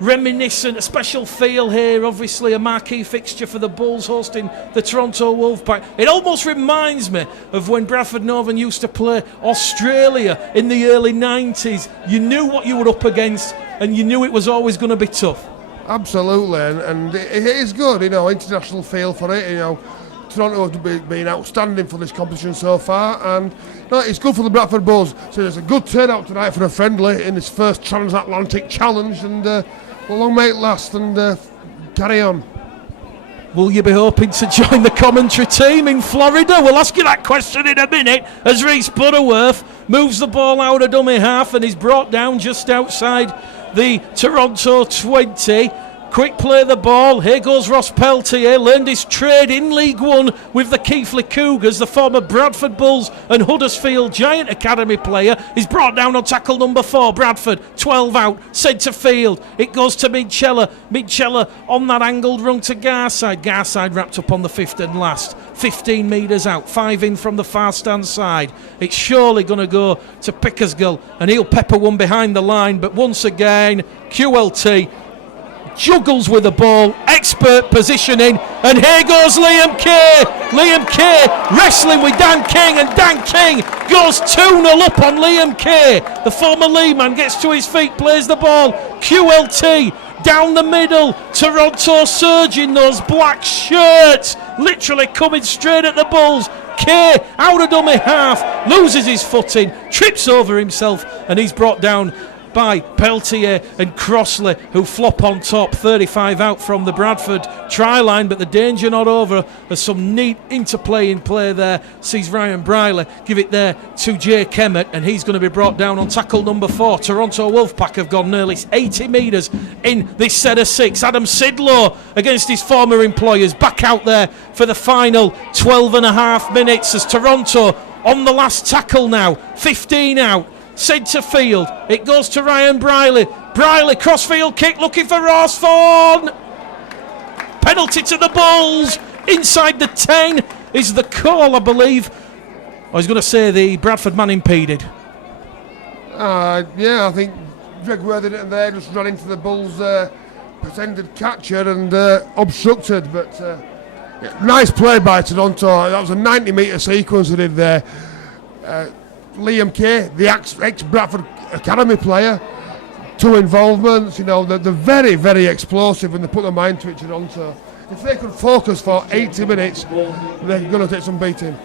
reminiscent, a special feel here. Obviously, a marquee fixture for the Bulls hosting the Toronto Wolfpack. It almost reminds me of when Bradford Northern used to play Australia in the early 90s. You knew what you were up against and you knew it was always going to be tough. Absolutely, and it is good, international feel for it. Toronto have been outstanding for this competition so far, and it's good for the Bradford Bulls. So there's a good turnout tonight for a friendly in this first transatlantic challenge, and long may it last, and carry on. Will you be hoping to join the commentary team in Florida? We'll ask you that question in a minute as Rhys Butterworth moves the ball out of dummy half and is brought down just outside the Toronto 20. Quick play the ball. Here goes Ross Peltier. Learned his trade in League One with the Keighley Cougars. The former Bradford Bulls and Huddersfield Giant Academy player is brought down on tackle number 4. Bradford, 12 out, centre field. It goes to Midchella. Midchella on that angled run to Garside. Garside wrapped up on the 5th and last. 15 metres out, 5 in from the far stand side. It's surely going to go to Pickersgill and he'll pepper one behind the line. But once again, QLT juggles with the ball, expert positioning, and here goes Liam Kay. Liam Kay wrestling with Dan King, and Dan King goes 2-0 up on Liam Kay. The former Lee man gets to his feet, plays the ball. QLT down the middle. Toronto surging, those black shirts literally coming straight at the Bulls. Kay out of dummy half, loses his footing, trips over himself, and he's brought down by Peltier and Crossley, who flop on top. 35 out from the Bradford try line, but the danger not over. There's some neat interplay in play there. Sees Ryan Briley give it there to Jay Kemmett, and he's going to be brought down on tackle number 4. Toronto Wolfpack have gone nearly 80 metres in this set of 6. Adam Sidlow against his former employers, back out there for the final 12 and a half minutes as Toronto on the last tackle now. 15 out. Centre field, it goes to Ryan Briley. Briley, crossfield kick, looking for Rawsthorne. Penalty to the Bulls. Inside the 10 is the call, I believe. I was going to say the Bradford man impeded. Yeah, I think Greg Worthington there just ran into the Bulls' pretended catcher and obstructed. But nice play by Toronto. That was a 90-metre sequence they did there. Liam Kay, the ex-Bradford Academy player, 2 involvements, they're very, very explosive when they put their mind to it, Toronto. If they could focus for 80 minutes, they're going to take some beating.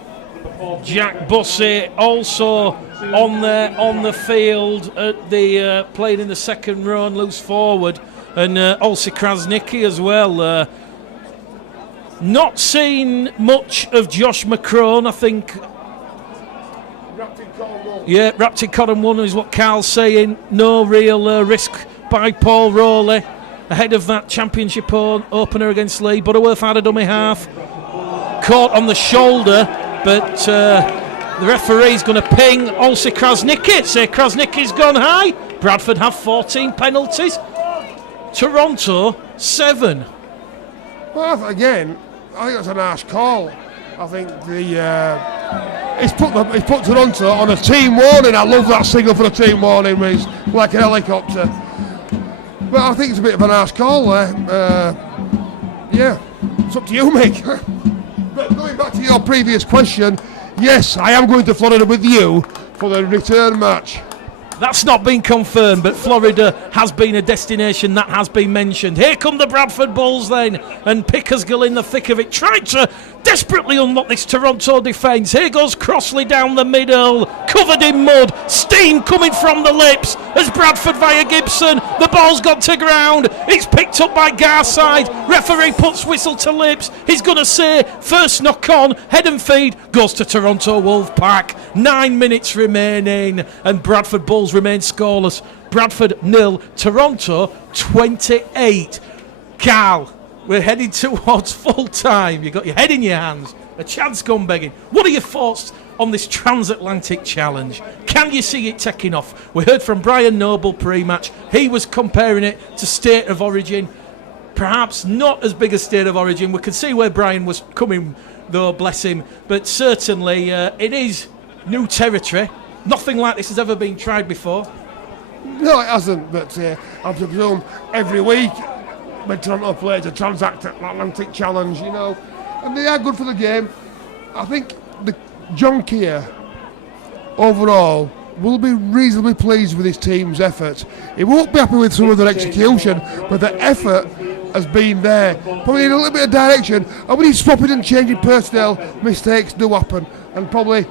Jack Bussey also on the field at the playing in the second row and loose forward, and Olsi Krasnicki as well. Not seen much of Josh McCrone, I think. Yeah, wrapped in cotton wool is what Carl's saying. No real risk by Paul Rowley ahead of that championship opener against Lee. Butterworth out of dummy half. Caught on the shoulder, but the referee's going to ping Olsi Krasnicki. Say Krasnicki's gone high. Bradford have 14 penalties. Toronto 7. Well, again, I think that's an harsh call. I think He's put Toronto on a team warning. I love that signal for the team warning, Reece, like a helicopter. But I think it's a bit of an harsh call there. Yeah, it's up to you, Mick. But going back to your previous question, yes, I am going to Florida with you for the return match. That's not been confirmed, but Florida has been a destination that has been mentioned. Here come the Bradford Bulls then, and Pickersgill in the thick of it, trying to desperately unlock this Toronto defence. Here goes Crossley down the middle, covered in mud, steam coming from the lips as Bradford via Gibson. The ball's gone to ground, it's picked up by Garside. Referee puts whistle to lips. He's going to say first knock on, head and feed, goes to Toronto Wolfpack. 9 minutes remaining, and Bradford Bulls remain scoreless. Bradford 0, Toronto 28. Carl, we're heading towards full time. You've got your head in your hands. A chance come begging. What are your thoughts on this transatlantic challenge? Can you see it taking off? We heard from Brian Noble pre-match. He was comparing it to State of Origin. Perhaps not as big a State of Origin. We could see where Brian was coming, though, bless him. But certainly it is new territory. Nothing like this has ever been tried before. No, it hasn't, but I presume every week when Toronto plays a transatlantic challenge, you know, and they are good for the game. I think John Keir overall will be reasonably pleased with his team's effort. He won't be happy with some of their execution, but the effort has been there. Probably in a little bit of direction, and when he's swapping and changing personnel, mistakes do happen, and probably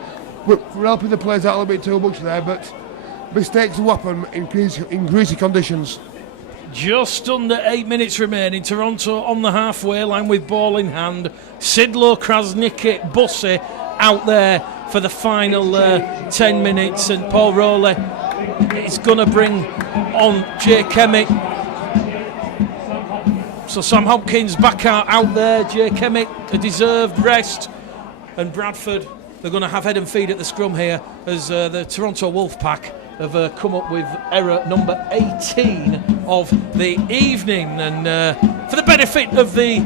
we're helping the players out a little bit too much there, but mistakes do happen in greasy conditions. Just under 8 minutes remaining. Toronto on the halfway line with ball in hand. Sidlow, Krasniqi, Bussey out there for the final 10 minutes, and Paul Rowley is going to bring on Jay Kemick. So Sam Hopkins back out there. Jay Kemick, a deserved rest, and Bradford, they're going to have head and feet at the scrum here as the Toronto Wolfpack have come up with error number 18 of the evening. And for the benefit of the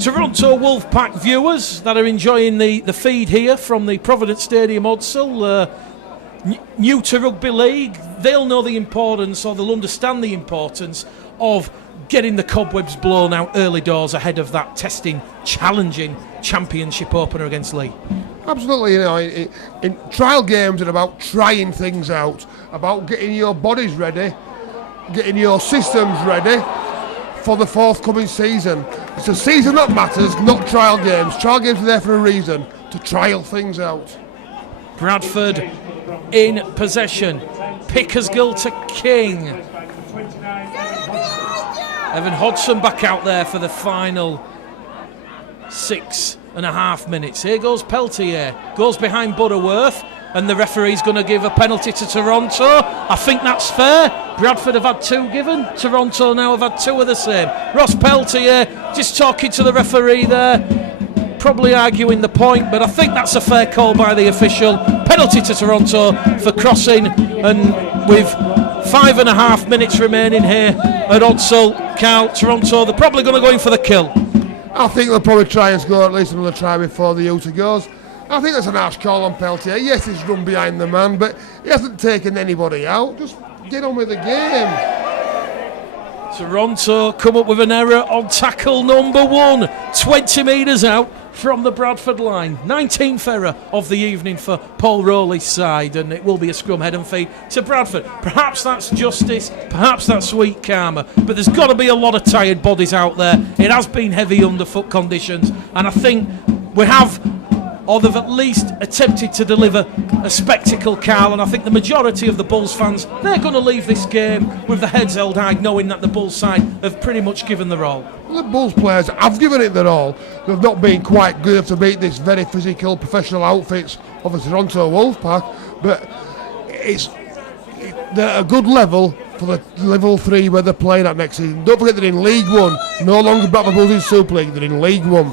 Toronto Wolfpack viewers that are enjoying the feed here from the Providence Stadium, Odsal, new to rugby league, they'll know the importance, or they'll understand the importance of getting the cobwebs blown out early doors ahead of that testing, challenging championship opener against Leigh. Absolutely, you know, in trial games are about trying things out, about getting your bodies ready, getting your systems ready for the forthcoming season. It's the season that matters, not trial games. Trial games are there for a reason, to trial things out. Bradford in possession. Pickersgill to King. Evan Hodgson back out there for the final 6.5 minutes. Here goes Peltier, goes behind Butterworth, and the referee's going to give a penalty to Toronto. I think that's fair. Bradford have had 2 given. Toronto now have had 2 of the same. Ross Peltier just talking to the referee there, probably arguing the point, but I think that's a fair call by the official. Penalty to Toronto for crossing, and with 5.5 minutes remaining here at Odsal, Carl, Toronto, they're probably going to go in for the kill. I think they'll probably try and score at least another try before the Utah goes. I think that's a harsh call on Peltier. Yes, he's run behind the man, but he hasn't taken anybody out. Just get on with the game. Toronto come up with an error on tackle number 1, 20 metres out from the Bradford line. 19th error of the evening for Paul Rowley's side, and it will be a scrum head and feet to Bradford. Perhaps that's justice, perhaps that's sweet karma, but there's got to be a lot of tired bodies out there. It has been heavy underfoot conditions, and I think we have, or they've at least attempted to deliver a spectacle, Carl, and I think the majority of the Bulls fans, they're going to leave this game with the heads held high, knowing that the Bulls side have pretty much given their all. The Bulls players have given it their all. They've not been quite good enough to beat this very physical professional outfits of the Toronto Wolfpack, but they're at a good level for the level 3 where they're playing at next season. Don't forget they're in League 1, no longer Bradford Bulls in Super League, they're in League 1.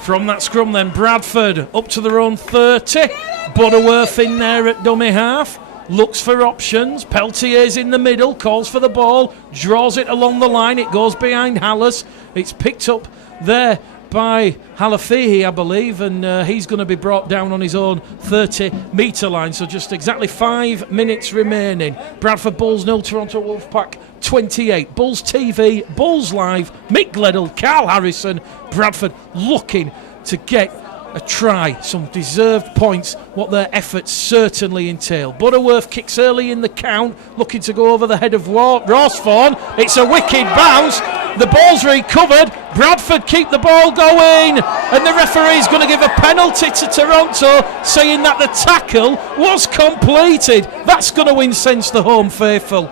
From that scrum then, Bradford up to their own 30. Butterworth in there at dummy half. Looks for options. Peltier's in the middle, calls for the ball, draws it along the line. It goes behind Hallis. It's picked up there by Halafihi, I believe, and he's going to be brought down on his own 30-metre line. So just exactly 5 minutes remaining. Bradford Bulls 0, Toronto Wolfpack 28. Bulls TV, Bulls Live, Mick Gledall, Carl Harrison. Bradford looking to get a try, some deserved points, what their efforts certainly entail. Butterworth kicks early in the count, looking to go over the head of Rossfawn. It's a wicked bounce. The ball's recovered. Bradford keep the ball going, and the referee's going to give a penalty to Toronto, saying that the tackle was completed. That's going to incense the home faithful.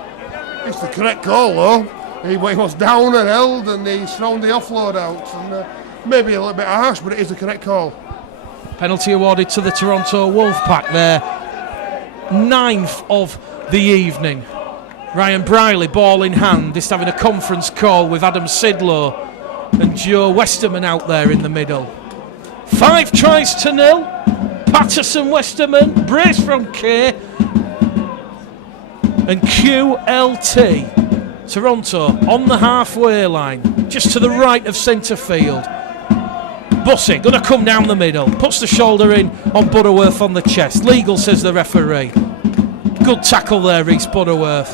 It's the correct call, though. He was down and held, and he's thrown the offload out. And maybe a little bit harsh, but it is the correct call. Penalty awarded to the Toronto Wolfpack there. 9th of the evening. Ryan Briley, ball in hand, just having a conference call with Adam Sidlow and Joe Westerman out there in the middle. 5 tries to 0. Patterson, Westerman, brace from K, and QLT. Toronto on the halfway line, just to the right of centre field. Bussey going to come down the middle, puts the shoulder in on Butterworth on the chest. Legal, says the referee. Good tackle there, Reece Butterworth.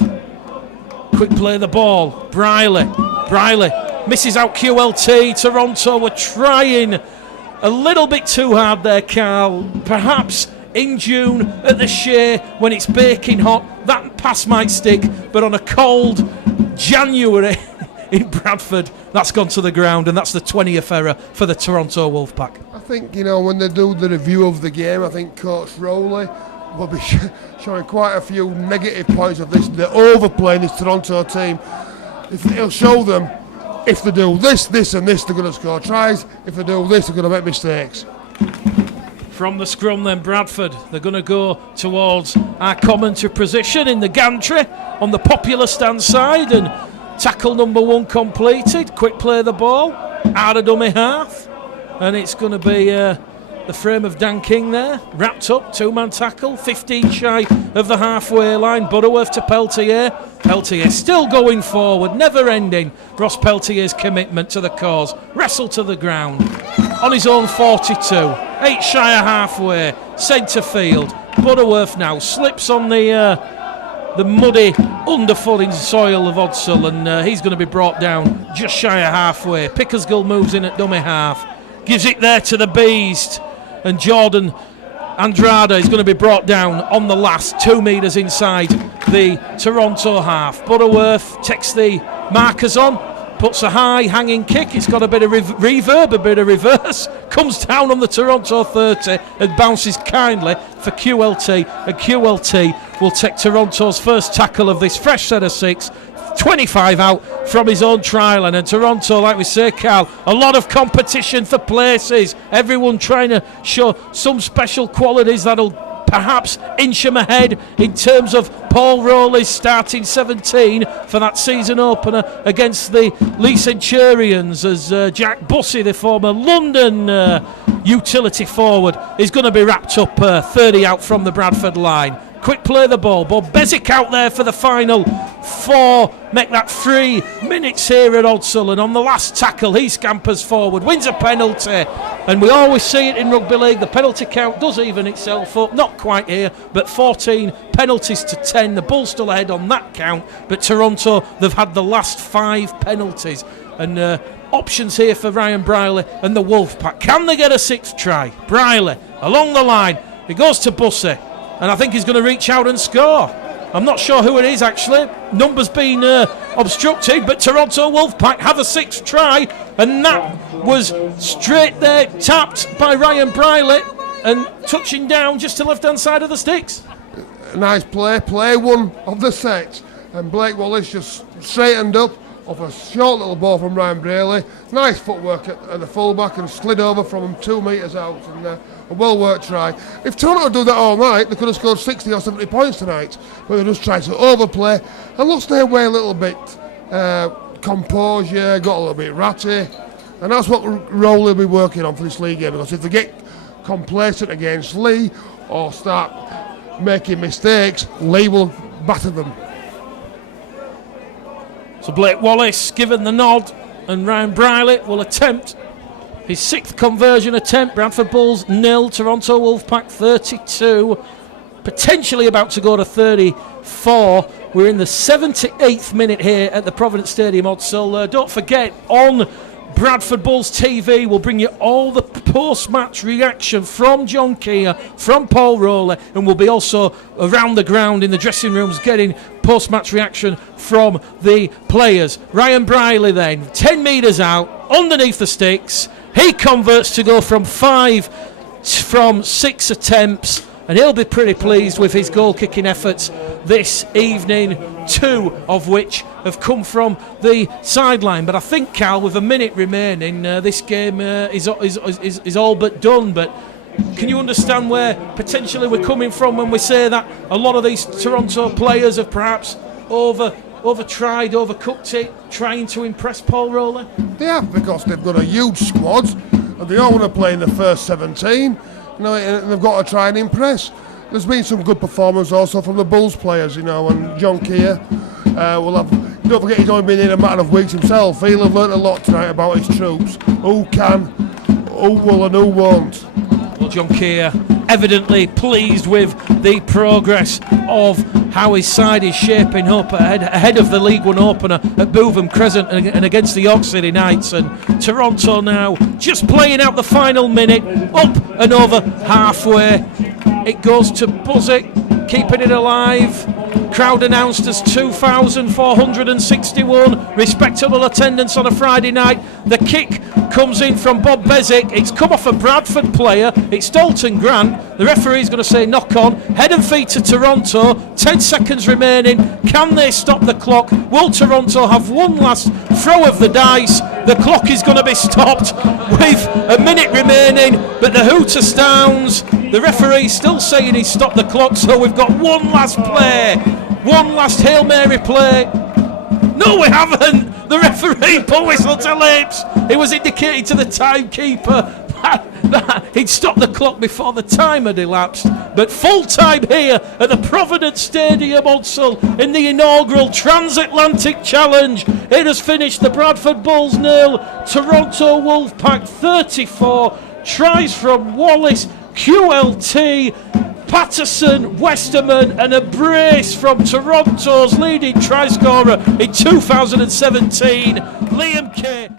Quick play the ball. Briley misses out QLT. Toronto were trying a little bit too hard there, Carl. Perhaps in June at the Shea when it's baking hot, that pass might stick, but on a cold January in Bradford, that's gone to the ground, and that's the 20th error for the Toronto Wolfpack. I think, when they do the review of the game, I think Coach Rowley will be showing quite a few negative points of this. They're overplaying this Toronto team. He'll show them, if they do this and this, they're going to score tries. If they do this, they're going to make mistakes. From the scrum then, Bradford, they're going to go towards our commentary position in the gantry on the popular stand side, and tackle number 1 completed. Quick play the ball out of dummy half, and it's going to be the frame of Dan King there, wrapped up, 2-man tackle, 15 shy of the halfway line. Butterworth to Peltier. Peltier still going forward, never ending. Ross Peltier's commitment to the cause. Wrestle to the ground on his own 42, 8 shy of halfway, centre field. Butterworth now slips on the muddy underfoot soil of Odsall, and he's going to be brought down just shy of halfway. Pickersgill moves in at dummy half, gives it there to the Beast, and Jordan Andrade is going to be brought down on the last 2 metres inside the Toronto half. Butterworth takes the markers on, puts a high hanging kick. It's got a bit of reverb, a bit of reverse, comes down on the Toronto 30 and bounces kindly for QLT, and QLT will take Toronto's first tackle of this fresh set of 6, 25 out from his own try line. And Toronto, like we say, Carl, a lot of competition for places, everyone trying to show some special qualities that'll perhaps inch him ahead in terms of Paul Rowley's starting 17 for that season opener against the Lee Centurions, as Jack Bussey, the former London utility forward, is going to be wrapped up 30 out from the Bradford line. Quick play the ball. Bob Bezic out there for the final 4. Make that 3 minutes here at Odsall. And on the last tackle, he scampers forward, wins a penalty. And we always see it in rugby league. The penalty count does even itself up. Not quite here, but 14 penalties to 10. The Bulls still ahead on that count. But Toronto, they've had the last 5 penalties. And options here for Ryan Briley and the Wolfpack. Can they get a 6th try? Briley along the line. He goes to Bussey, and I think he's going to reach out and score. I'm not sure who it is, actually. Numbers been obstructed, but Toronto Wolfpack have a 6th try, and that was straight there, tapped by Ryan Briley and touching down just to left-hand side of the sticks. Nice play 1 of the set, and Blake Wallace just straightened up off a short little ball from Ryan Briley. Nice footwork at the fullback and slid over from him 2 metres out, and a well-worked try. If Toronto do that all night, they could have scored 60 or 70 points tonight, but they just tried to overplay and lost their way a little bit. Composure, got a little bit ratty, and that's what Rowley will be working on for this league game, because if they get complacent against Lee or start making mistakes, Lee will batter them. So Blake Wallace given the nod, and Ryan Briley will attempt his 6th conversion attempt. Bradford Bulls 0, Toronto Wolfpack 32, potentially about to go to 34. We're in the 78th minute here at the Providence Stadium, Odsall. Don't forget, on Bradford Bulls TV, we'll bring you all the post-match reaction from John Keir, from Paul Rowley, and we'll be also around the ground in the dressing rooms getting post-match reaction from the players. Ryan Briley then, 10 metres out, underneath the sticks. He converts to go from 5 from 6 attempts, and he'll be pretty pleased with his goal-kicking efforts this evening, 2 of which have come from the sideline. But I think, Cal, with a minute remaining, this game is all but done. But can you understand where potentially we're coming from when we say that a lot of these Toronto players have perhaps overtried, overcooked it, trying to impress Paul Rowley? They have, because they've got a huge squad and they all want to play in the first 17. You know, and they've got to try and impress. There's been some good performance also from the Bulls players, you know, and John Keir will have. Don't forget he's only been in a matter of weeks himself. He'll have learnt a lot tonight about his troops, who can, who will and who won't. Well, John Keir evidently pleased with the progress of how his side is shaping up ahead of the League One opener at Bootham Crescent and against the York City Knights. And Toronto now just playing out the final minute, up and over halfway. It goes to Buzzett, keeping it alive. Crowd announced as 2,461. Respectable attendance on a Friday night. The kick comes in from Bob Bezic. It's come off a Bradford player. It's Dalton Grant. The referee's going to say knock on. Head and feet to Toronto. 10 seconds remaining. Can they stop the clock? Will Toronto have one last throw of the dice? The clock is going to be stopped with a minute remaining, but the hooter sounds. The referee still saying he's stopped the clock, so we've got one last play. One last Hail Mary play. No, we haven't. The referee put whistle to lips. It was indicated to the timekeeper that he'd stopped the clock before the time had elapsed. But full time here at the Providence Stadium, Hull, in the inaugural Transatlantic Challenge. It has finished the Bradford Bulls 0, Toronto Wolfpack 34. Tries from Wallace, QLT, Patterson, Westerman, and a brace from Toronto's leading try scorer in 2017, Liam Kay.